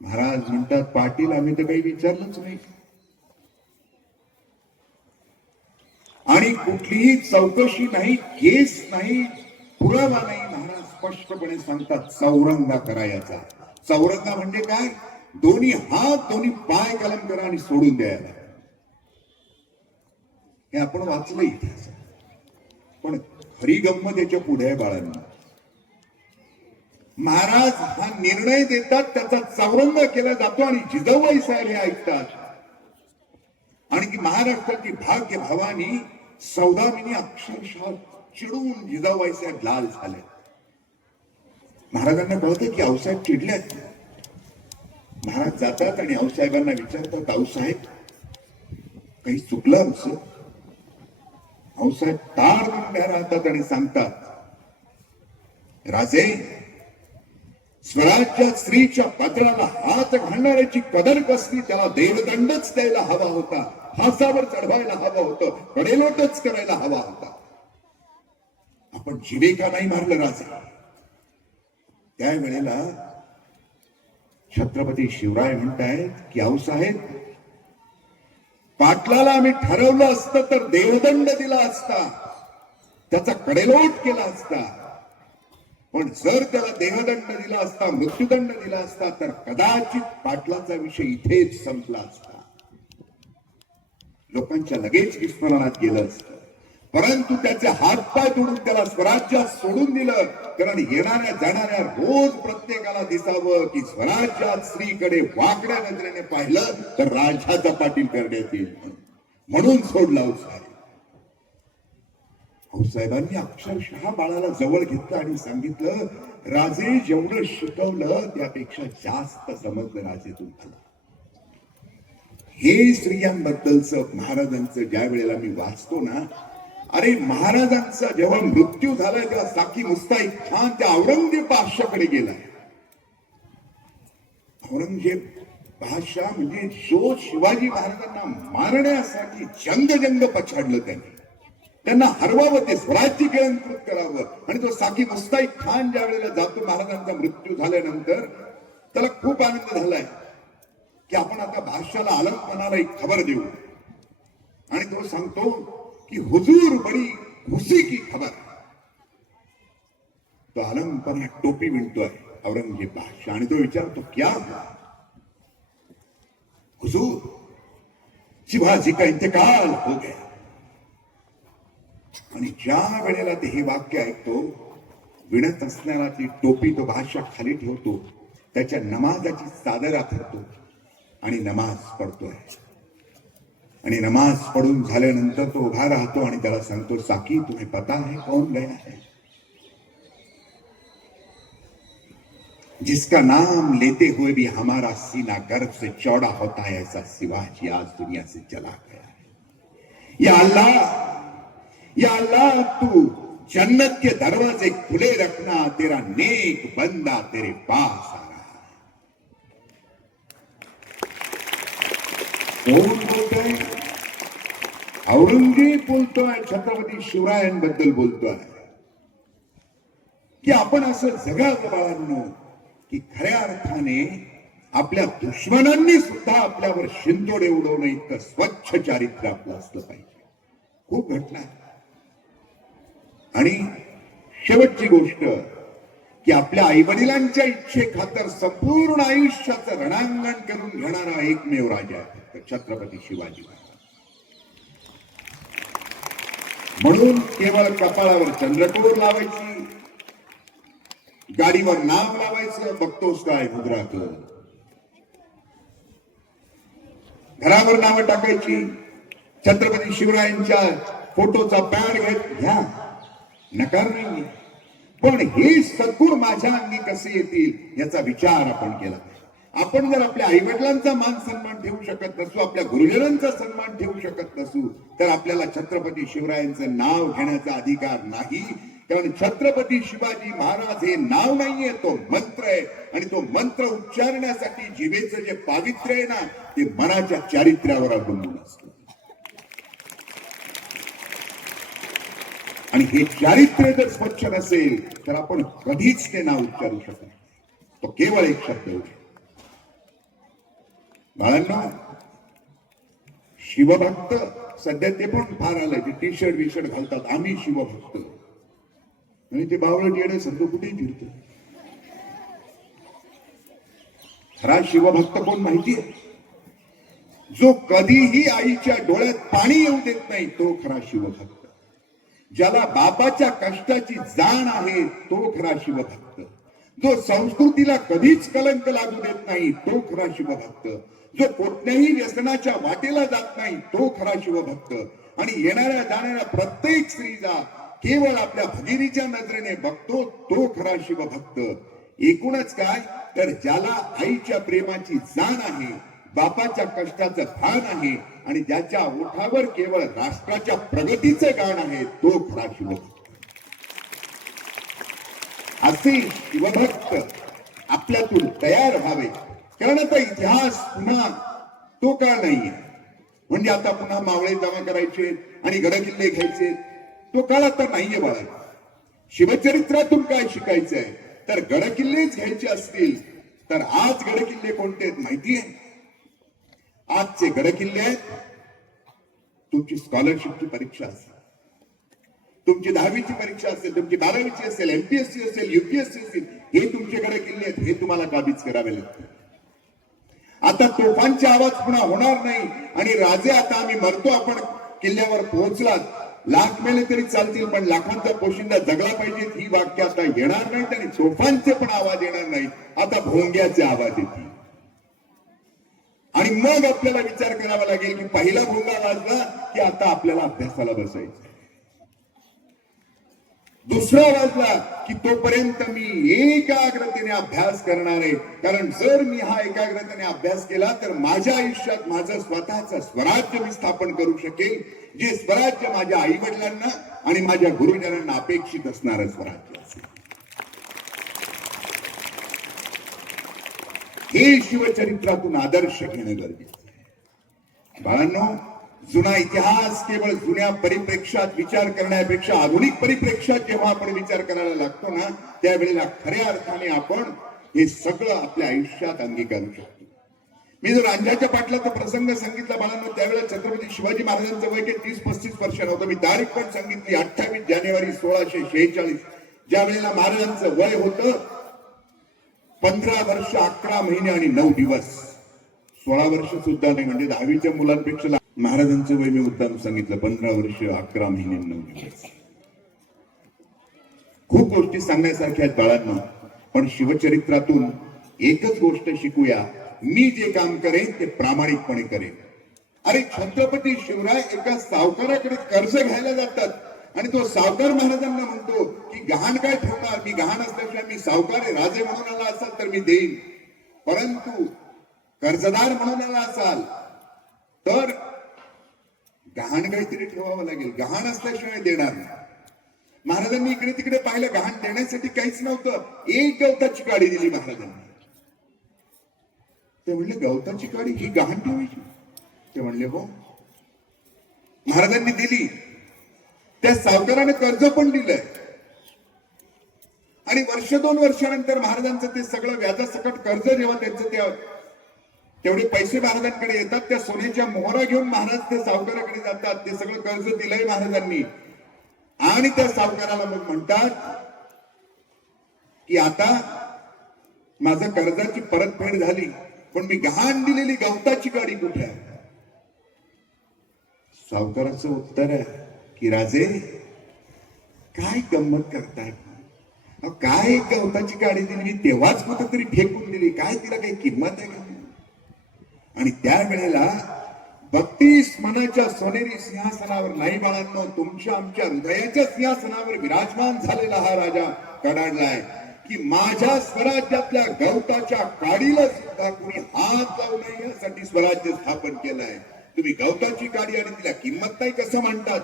महाराज म्हणतात, पाटील आम्ही तर काही विचारलंच नाही. आणि कुठलीही चौकशी नाही, केस नाही, पुरावा नाही. महाराज स्पष्टपणे सांगतात चौरंगा करायचा. चौरंगा म्हणजे काय? दोन्ही हात दोन्ही पाय कलम करा आणि सोडून द्यायला. हे आपण वाचलं इतिहास. पण खरी गंमत याच्या पुढे आहे बाळांना. महाराज हा निर्णय देतात, त्याचा चौरंग केला जातो आणि जिजाऊबाई साहेब हे ऐकतात. आणि की महाराष्ट्राची भाग्य भवानी सौदामिनी अक्षरशः चिडून जिजाऊबाई साहेब लाल झाले. महाराजांना कळतं की आऊसाहेब चिडल्यात. महाराज जातात आणि आऊसाहेबांना विचारतात, आऊसाहेब काही चुकलं आमचं? आऊसाहेब तार उभ्या राहतात आणि सांगतात, राजे स्वराज्यात स्त्रीच्या पत्राला हात घालणाऱ्याची कदर कसली, त्याला देवदंडच द्यायला हवा होता, हासावर चढवायला हवं होतं, कडेलोटच करायला हवा होता. आपण जिवेका नाही मारलं राजे. त्यावेळेला छत्रपती शिवराय म्हणतायत की आऊसाहेब पाटलाला आम्ही ठरवलं असतं तर देवदंड दिला असता, त्याचा कडेलोट केला असता. पण जर त्याला देहदंड दिला असता, मृत्यूदंड दिला असता, तर कदाचित पाटलाचा विषय इथेच संपला असता. लोकांच्या लगेच विस्मरणात गेलं असतं. परंतु त्याचे हातपाय तोडून त्याला स्वराज्यात सोडून दिलं. कारण येणाऱ्या जाणाऱ्या रोज प्रत्येकाला दिसावं की स्वराज्यात स्त्रीकडे वाकड्या नजरेने पाहिलं तर राजाचा पाटील करण्यात येईल, म्हणून सोडला आऊसाहेब. आऊसाहेबांनी अक्षरशः बाळाला जवळ घेतलं आणि सांगितलं, राजे जेवढं शिकवलं त्यापेक्षा जास्त समजलं राजे तुम्हाला. हे स्त्रियांबद्दलच महाराजांचं ज्या वेळेला मी वाचतो ना, अरे महाराजांचा जेव्हा मृत्यू झालाय तेव्हा साकी मुस्ताईक खान त्या औरंगजेब बादशाकडे गेलाय. औरंगजेब बादशाह म्हणजे जो शिवाजी महाराजांना मारण्यासाठी जंग पछाडलं त्यांना हरवावं, ते स्वराज्य गिळंकृत करावं. आणि तो साकी मुस्ताईक खान ज्या वेळेला जातो महाराजांचा मृत्यू झाल्यानंतर, त्याला खूप आनंद झालाय की आपण आता बादशाला आलमपणाला एक खबर देऊ. आणि तो सांगतो की हुजूर बडी खुशी की खबर. तो आलमपणा टोपी विणतोय औरंगजेब बादशाह आणि तो विचारतो, क्या हुजूर शिवाजी का इंतकाल हो गया. आणि ज्या वेळेला ते हे वाक्य ऐकतो, विणत असणारा ती टोपी तो बादशाह खाली ठेवतो, त्याच्या नमाजाची चादर आथरतो आणि नमाज पडतोय. आणि नमाज पढ़ून झाल्यानंतर तो उभा राहतो आणि त्याला सांगतो, साकी तुम्हें पता है कौन गया है? जिसका नाम लेते हुए भी हमारा सीना गर्व से चौड़ा होता है, ऐसा शिवाजी आज दुनिया से चला गया है. या अल्लाह तू जन्नत के दरवाजे खुले रखना, तेरा नेक बंदा तेरे पास आ रहा. कोण बोलतोय? औरंगजेब बोलतोय, छत्रपती शिवरायांबद्दल बोलतोय की आपण असं जगावं बाळांनो की खऱ्या अर्थाने आपल्या दुश्मनांनी सुद्धा आपल्यावर शिंतोडे उडवणं इतकं स्वच्छ चारित्र्य आपलं असलं पाहिजे. खूप घटना आहे. आणि शेवटची गोष्ट की आपल्या आई वडिलांच्या इच्छेखातर संपूर्ण आयुष्याचं रणांगण करून घेणारा एकमेव राजा आहे छत्रपती शिवाजी महाराज. म्हणून केवळ कपाळावर चंद्रकोर लावायची, गाडीवर नाव लावायचं, बघतोस काय मुद्राकर, घरावर नावं टाकायची, छत्रपती शिवरायांच्या फोटोचा पॅड घ्या, नकार नाही. पण हे सद्गुण माझ्या अंगी कसे येतील याचा विचार आपण केला. आपण जर आपल्या आई वडिलांचा मान सन्मान ठेवू शकत नसू, आपल्या गुरुजनांचा सन्मान ठेवू शकत नसू, तर आपल्याला छत्रपती शिवरायांचं नाव घेण्याचा अधिकार नाही. कारण छत्रपती शिवाजी महाराज हे नाव नाहीये, तो मंत्र आहे. आणि तो मंत्र उच्चारण्यासाठी जिभेचं जे पावित्र्य आहे ना, ते मनाच्या चारित्र्यावर अवलंबून असतं. आणि हे चारित्र्य जर स्वच्छ नसेल तर आपण कधीच ते नाव उच्चारू शकत नाही. तो केवळ एक शब्द होता. बाळांना, शिवभक्त सध्या ते पण फार आलंय, ते टी शर्ट विशर्ट घालतात, आम्ही शिवभक्त, आणि ते बावळट येणे सर्व कुठेही फिरतो. खरा शिवभक्त कोण माहिती आहे? जो कधीही आईच्या डोळ्यात पाणी येऊ देत नाही, तो खरा शिवभक्त. ज्याला बापाच्या कष्टाची जाण आहे, तो खरा शिवभक्त. जो संस्कृतीला कधीच कलंक लागू देत नाही, तो खरा शिवभक्त. जो कोणत्याही व्यसनाच्या वाटेला जात नाही, तो खरा शिवभक्त. आणि येणाऱ्या जाणाऱ्या प्रत्येक स्त्रीला केवळ आपल्या भगिनीच्या नजरेने बघतो, तो खरा शिवभक्त. एकूणच काय, तर ज्याला आईच्या प्रेमाची जाण आहे, बापाच्या कष्टाचं भान आहे, आणि ज्याच्या ओठावर केवळ राष्ट्राच्या प्रगतीचं गाण आहे, तो खरा शिवभक्त. असे शिवभक्त आपल्यातून तयार व्हावे. कारण आता इतिहास पुन्हा तो काळ नाहीये. म्हणजे आता पुन्हा मावळे जमा करायचे आणि गडकिल्ले घ्यायचे, तो काळ आता नाहीये बाळा. शिवचरित्रातून काय शिकायचंय, तर गडकिल्लेच घ्यायचे असतील तर आज गडकिल्ले कोणते आहेत माहितीये? आजचे गडकिल्ले आहेत तुमची स्कॉलरशिपची परीक्षा असेल, तुमची 10वीची परीक्षा असेल, तुमची 12वीची असेल, एमपीएससी असेल, युपीएससी असेल, हे तुमचे गडकिल्ले आहेत. हे तुम्हाला काबीज करावे लागतील. आता तोफांचे आवाज पुन्हा होणार नाही. आणि राजे आता आम्ही मरतो, आपण किल्ल्यावर पोहोचलात, लाख मेले तरी चालतील, पण लाखांचा पोशिंदा जगला पाहिजे, ही वाक्य आता येणार नाहीत. आणि तोफांचे पण आवाज येणार नाहीत, आता भोंग्याचे आवाज येतील. आणि मग आपल्याला विचार करावा लागेल की पहिला भोंगा वाजला की आता आपल्याला अभ्यासाला बसायचं, दुसरा वाजला की तोपर्यंत मी एकाग्रतेने अभ्यास करणार आहे. कारण जर मी हा एकाग्रतेने अभ्यास केला तर माझ्या आयुष्यात माझं स्वतःचं स्वराज्य मी स्थापन करू शकेल, जे स्वराज्य माझ्या आई वडिलांना आणि माझ्या गुरुजनांना अपेक्षित असणारं स्वराज्य असेल. हे शिवचरित्रातून आदर्श घेणं गरजेचं आहे. बाळांनो, जुना इतिहास केवळ जुन्या परिप्रेक्षात विचार करण्यापेक्षा आधुनिक परिप्रेक्षात जेव्हा आपण विचार करायला लागतो ना, त्यावेळेला खऱ्या अर्थाने आपण हे सगळं आपल्या आयुष्यात अंगीकारू शकतो. मी जो रांझ्याच्या पाटलाचा प्रसंग सांगितला बाळांनो, त्यावेळेला छत्रपती शिवाजी महाराजांचं वय 30-35 वर्ष नव्हतं. मी तारीख पण सांगितली 28 जानेवारी 1646, ज्या वेळेला महाराजांचं वय होतं 15 वर्ष 11 महिने आणि 9 दिवस. 16 वर्ष सुद्धा नाही, म्हणजे 10वीच्या मुलांपेक्षा महाराजांचं वय मी मुद्दाम सांगितलं 15 वर्ष 11 महिने 9 दिवस. खूप गोष्टी सांगण्यासारख्या आहेत बाळांना, पण शिवचरित्रातून एकच गोष्ट शिकूया, मी जे काम करेन ते प्रामाणिकपणे करेन. अरे छत्रपती शिवराय एका सावकाराकडे कर्ज घ्यायला जातात आणि तो सावकार महाराजांना म्हणतो की गहाण काय ठेवणार, मी गहाण असल्याशिवाय मी सावकार आहे, राजे म्हणून आला असाल तर मी देईन, परंतु कर्जदार म्हणून आला असाल तर गहाण काहीतरी ठेवावं लागेल. गहाण असल्याशिवाय देणार नाही. महाराजांनी इकडे तिकडे पाहिलं, गहाण देण्यासाठी काहीच नव्हतं. एक गवताची काडी दिली महाराजांनी. ते म्हणले गवताची काडी ही गहाण ठेवायची? ते म्हणले हो. महाराजांनी दिली. त्या सावकाराने कर्ज पण दिलंय आणि वर्ष 2 वर्षानंतर महाराजांचं ते सगळं व्याजासकट कर्ज जेव्हा त्यांचं तेवढे पैसे महाराजांकडे येतात, त्या सोन्याच्या मोहरा घेऊन महाराज ते सावकाराकडे जातात. ते सगळं कर्ज दिलंय महाराजांनी आणि त्या सावकाराला मग म्हणतात की आता माझं कर्जाची परतफेड झाली, पण मी गहाण दिलेली गवताची काडी कुठे आहे? सावकाराचं उत्तर आहे की राजे काय गंमत करताय? काय एक गवताची काडी दिली, तेव्हाच कुठेतरी फेकून दिली, काय तिला काही किंमत आहे का? आणि त्यावेळेला 32 मनाच्या सोनेरी सिंहासनावर नाही बाळांनो, तुमच्या आमच्या हृदयाच्या सिंहासनावर विराजमान झालेला हा राजा कडाडलाय की माझ्या स्वराज्यातल्या गवताच्या काडीला सुद्धा कोणी हात लावू नये यासाठी स्वराज्य स्थापन केलंय. तुम्ही गवताची काडी आणि तिला किंमत नाही कसं म्हणतात?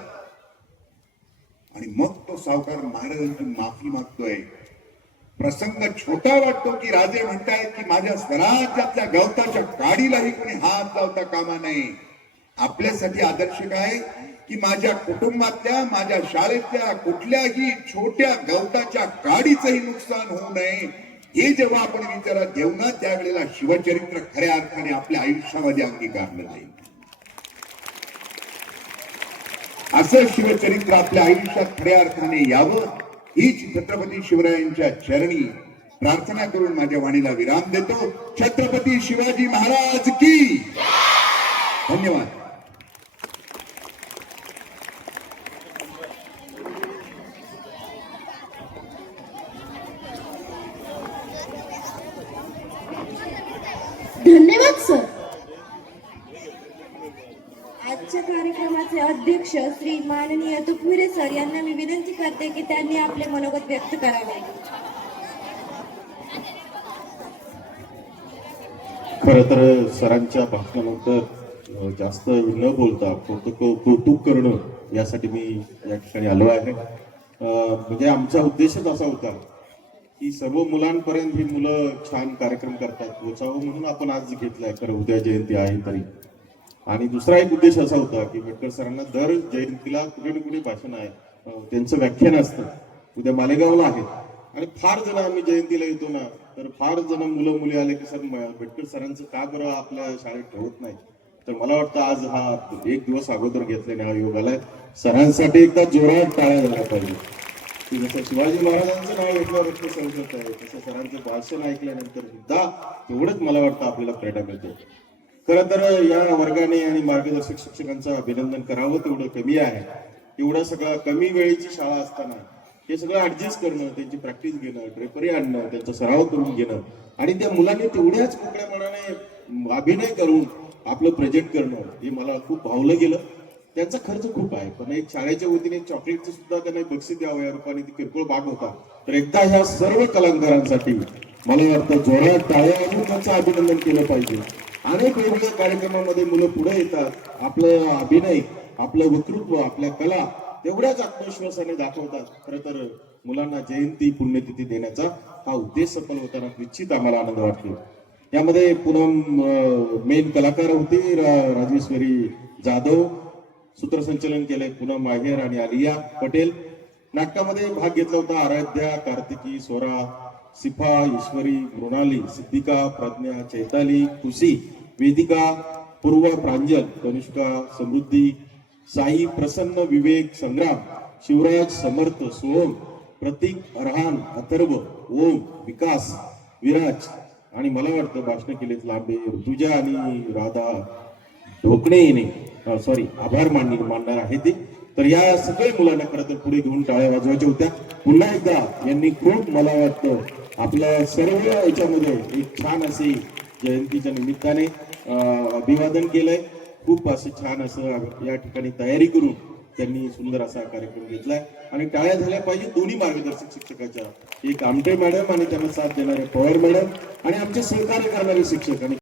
आणि मग तो सावकार महाराजांची माफी मागतोय. प्रसंग छोटा वाटतो की राजे म्हणतायत की माझ्या स्वराज्यातल्या गवताच्या काडीलाही कोणी हात लावता कामा नये. आपल्यासाठी आदर्श काय की माझ्या कुटुंबातल्या, माझ्या शाळेतल्या कुठल्याही छोट्या गवताच्या काडीचंही नुकसान होऊ नये. हे जेव्हा आपण विचारात घेऊ ना, त्यावेळेला शिवचरित्र खऱ्या अर्थाने आपल्या आयुष्यामध्ये अंगीकारलं जाईल. असं शिवचरित्र आपल्या आयुष्यात खऱ्या अर्थाने यावं हीच छत्रपती शिवरायांच्या चरणी प्रार्थना करून माझ्या वाणीला विराम देतो. छत्रपती शिवाजी महाराज की धन्यवाद. धन्यवाद सर. आजच्या कार्यक्रमाचे अध्यक्ष श्री माननीय तुकविरे सर यांना मी विनंती करते की त्यांनी आपले मनोगत व्यक्त करावे. खर तर सरांच्या भाषणानंतर जास्त न बोलता कौतुक करणं यासाठी मी या ठिकाणी आलो आहे. म्हणजे आमचा उद्देशच असा होता की सर्व मुलांपर्यंत ही मुलं छान कार्यक्रम करतात पोचावं म्हणून आपण आज घेतलाय. खरं उद्या जयंती आहे तरी. आणि दुसरा एक उद्देश असा होता की बेटकर सरांना दर जयंतीला कुठे ना कुठे भाषण आहे, त्यांचं व्याख्यान असतं. उद्या मालेगावला आहेत आणि फार जण आम्ही जयंतीला येतो ना, तर फार जण मुलं मुली आले की सर बेटकर सरांचं का बरं आपल्या शाळेत ठेवत नाही. तर मला वाटतं आज हा 1 दिवस अगोदर घेतल्याने हा योग आलाय. सरांसाठी एकदा जोरात टाळ्या झाल्या पाहिजे. की जसं शिवाजी महाराजांचं नाव घेतल्यावर रत्न समजत आहे, तसं सरांचं भाषण ऐकल्यानंतर सुद्धा तेवढंच मला वाटतं आपल्याला प्रेरणा मिळते. खरं तर या वर्गाने आणि मार्गदर्शक शिक्षकांचं अभिनंदन करावं तेवढं कमी आहे. एवढं सगळं कमी वेळेची शाळा असताना हे सगळं ऍडजस्ट करणं, त्यांची प्रॅक्टिस घेणं, ड्रेपरी आणणं, त्यांचा सराव करून घेणं आणि त्या मुलांनी तेवढ्याच मोकळ्या मनाने अभिनय करून आपलं प्रेझेंट करणं हे मला खूप भावलं गेलं. त्यांचा खर्च खूप आहे, पण एक शाळेच्या वतीने चॉकलेटचं सुद्धा त्यांना बक्षीस द्यावं या रूपाने ती किरकोळ भाग होता. तर एकदा ह्या सर्व कलाकारांसाठी मला वाटतं जोरात टाळ्या वाजवून त्यांचं अभिनंदन केलं पाहिजे. अनेक वेगवेगळ्या कार्यक्रमामध्ये मुलं पुढे येतात, आपलं अभिनय, आपलं वक्तृत्व, आपल्या कला तेवढ्याच आत्मविश्वासाने दाखवतात. खरं तर मुलांना जयंती पुण्यतिथी देण्याचा हा उद्देश सफल होताना निश्चित आम्हाला आनंद वाटतो. यामध्ये पूनम मेन कलाकार होती राजेश्वरी जाधव, सूत्रसंचलन केलंय पूनम माहेर आणि आलिया पटेल. नाटकामध्ये भाग घेतला होता आराध्या, कार्तिकी, स्वरा, सिफा, ईश्वरी, मृणाली, सिद्धिका, प्रज्ञा, चैताली, खुशी, वेदिका, पूर्व, प्रांजल, तनुष्का, समृद्धी, साई, प्रसन्न, विवेक, संग्राम, शिवराज, समर्थ, सोहम, प्रतीक, अरहान, अथर्व, ओम, विकास, विराज आणि मला वाटतं भाषण केलेत लांबे, ऋतुजा आणि राधा ढोकणे आभार मानणार आहे ते. तर या सगळ्या मुलांना खरं तर पुढे घेऊन टाळ्या वाजवायच्या होत्या. पुन्हा एकदा यांनी खूप मला वाटतं आपल्या सर्व याच्यामध्ये एक छान अशी जयंतीच्या निमित्ताने अभिवादन केलंय. खूप असं छान असं या ठिकाणी तयारी करून त्यांनी सुंदर असा कार्यक्रम घेतलाय आणि टाळ्या झाल्या पाहिजे दोन्ही मार्गदर्शक शिक्षकाच्या, एक आमटे मॅडम आणि त्यांना साथ देणारे पवार मॅडम आणि आमचे सहकार्य करणारे शिक्षक आणि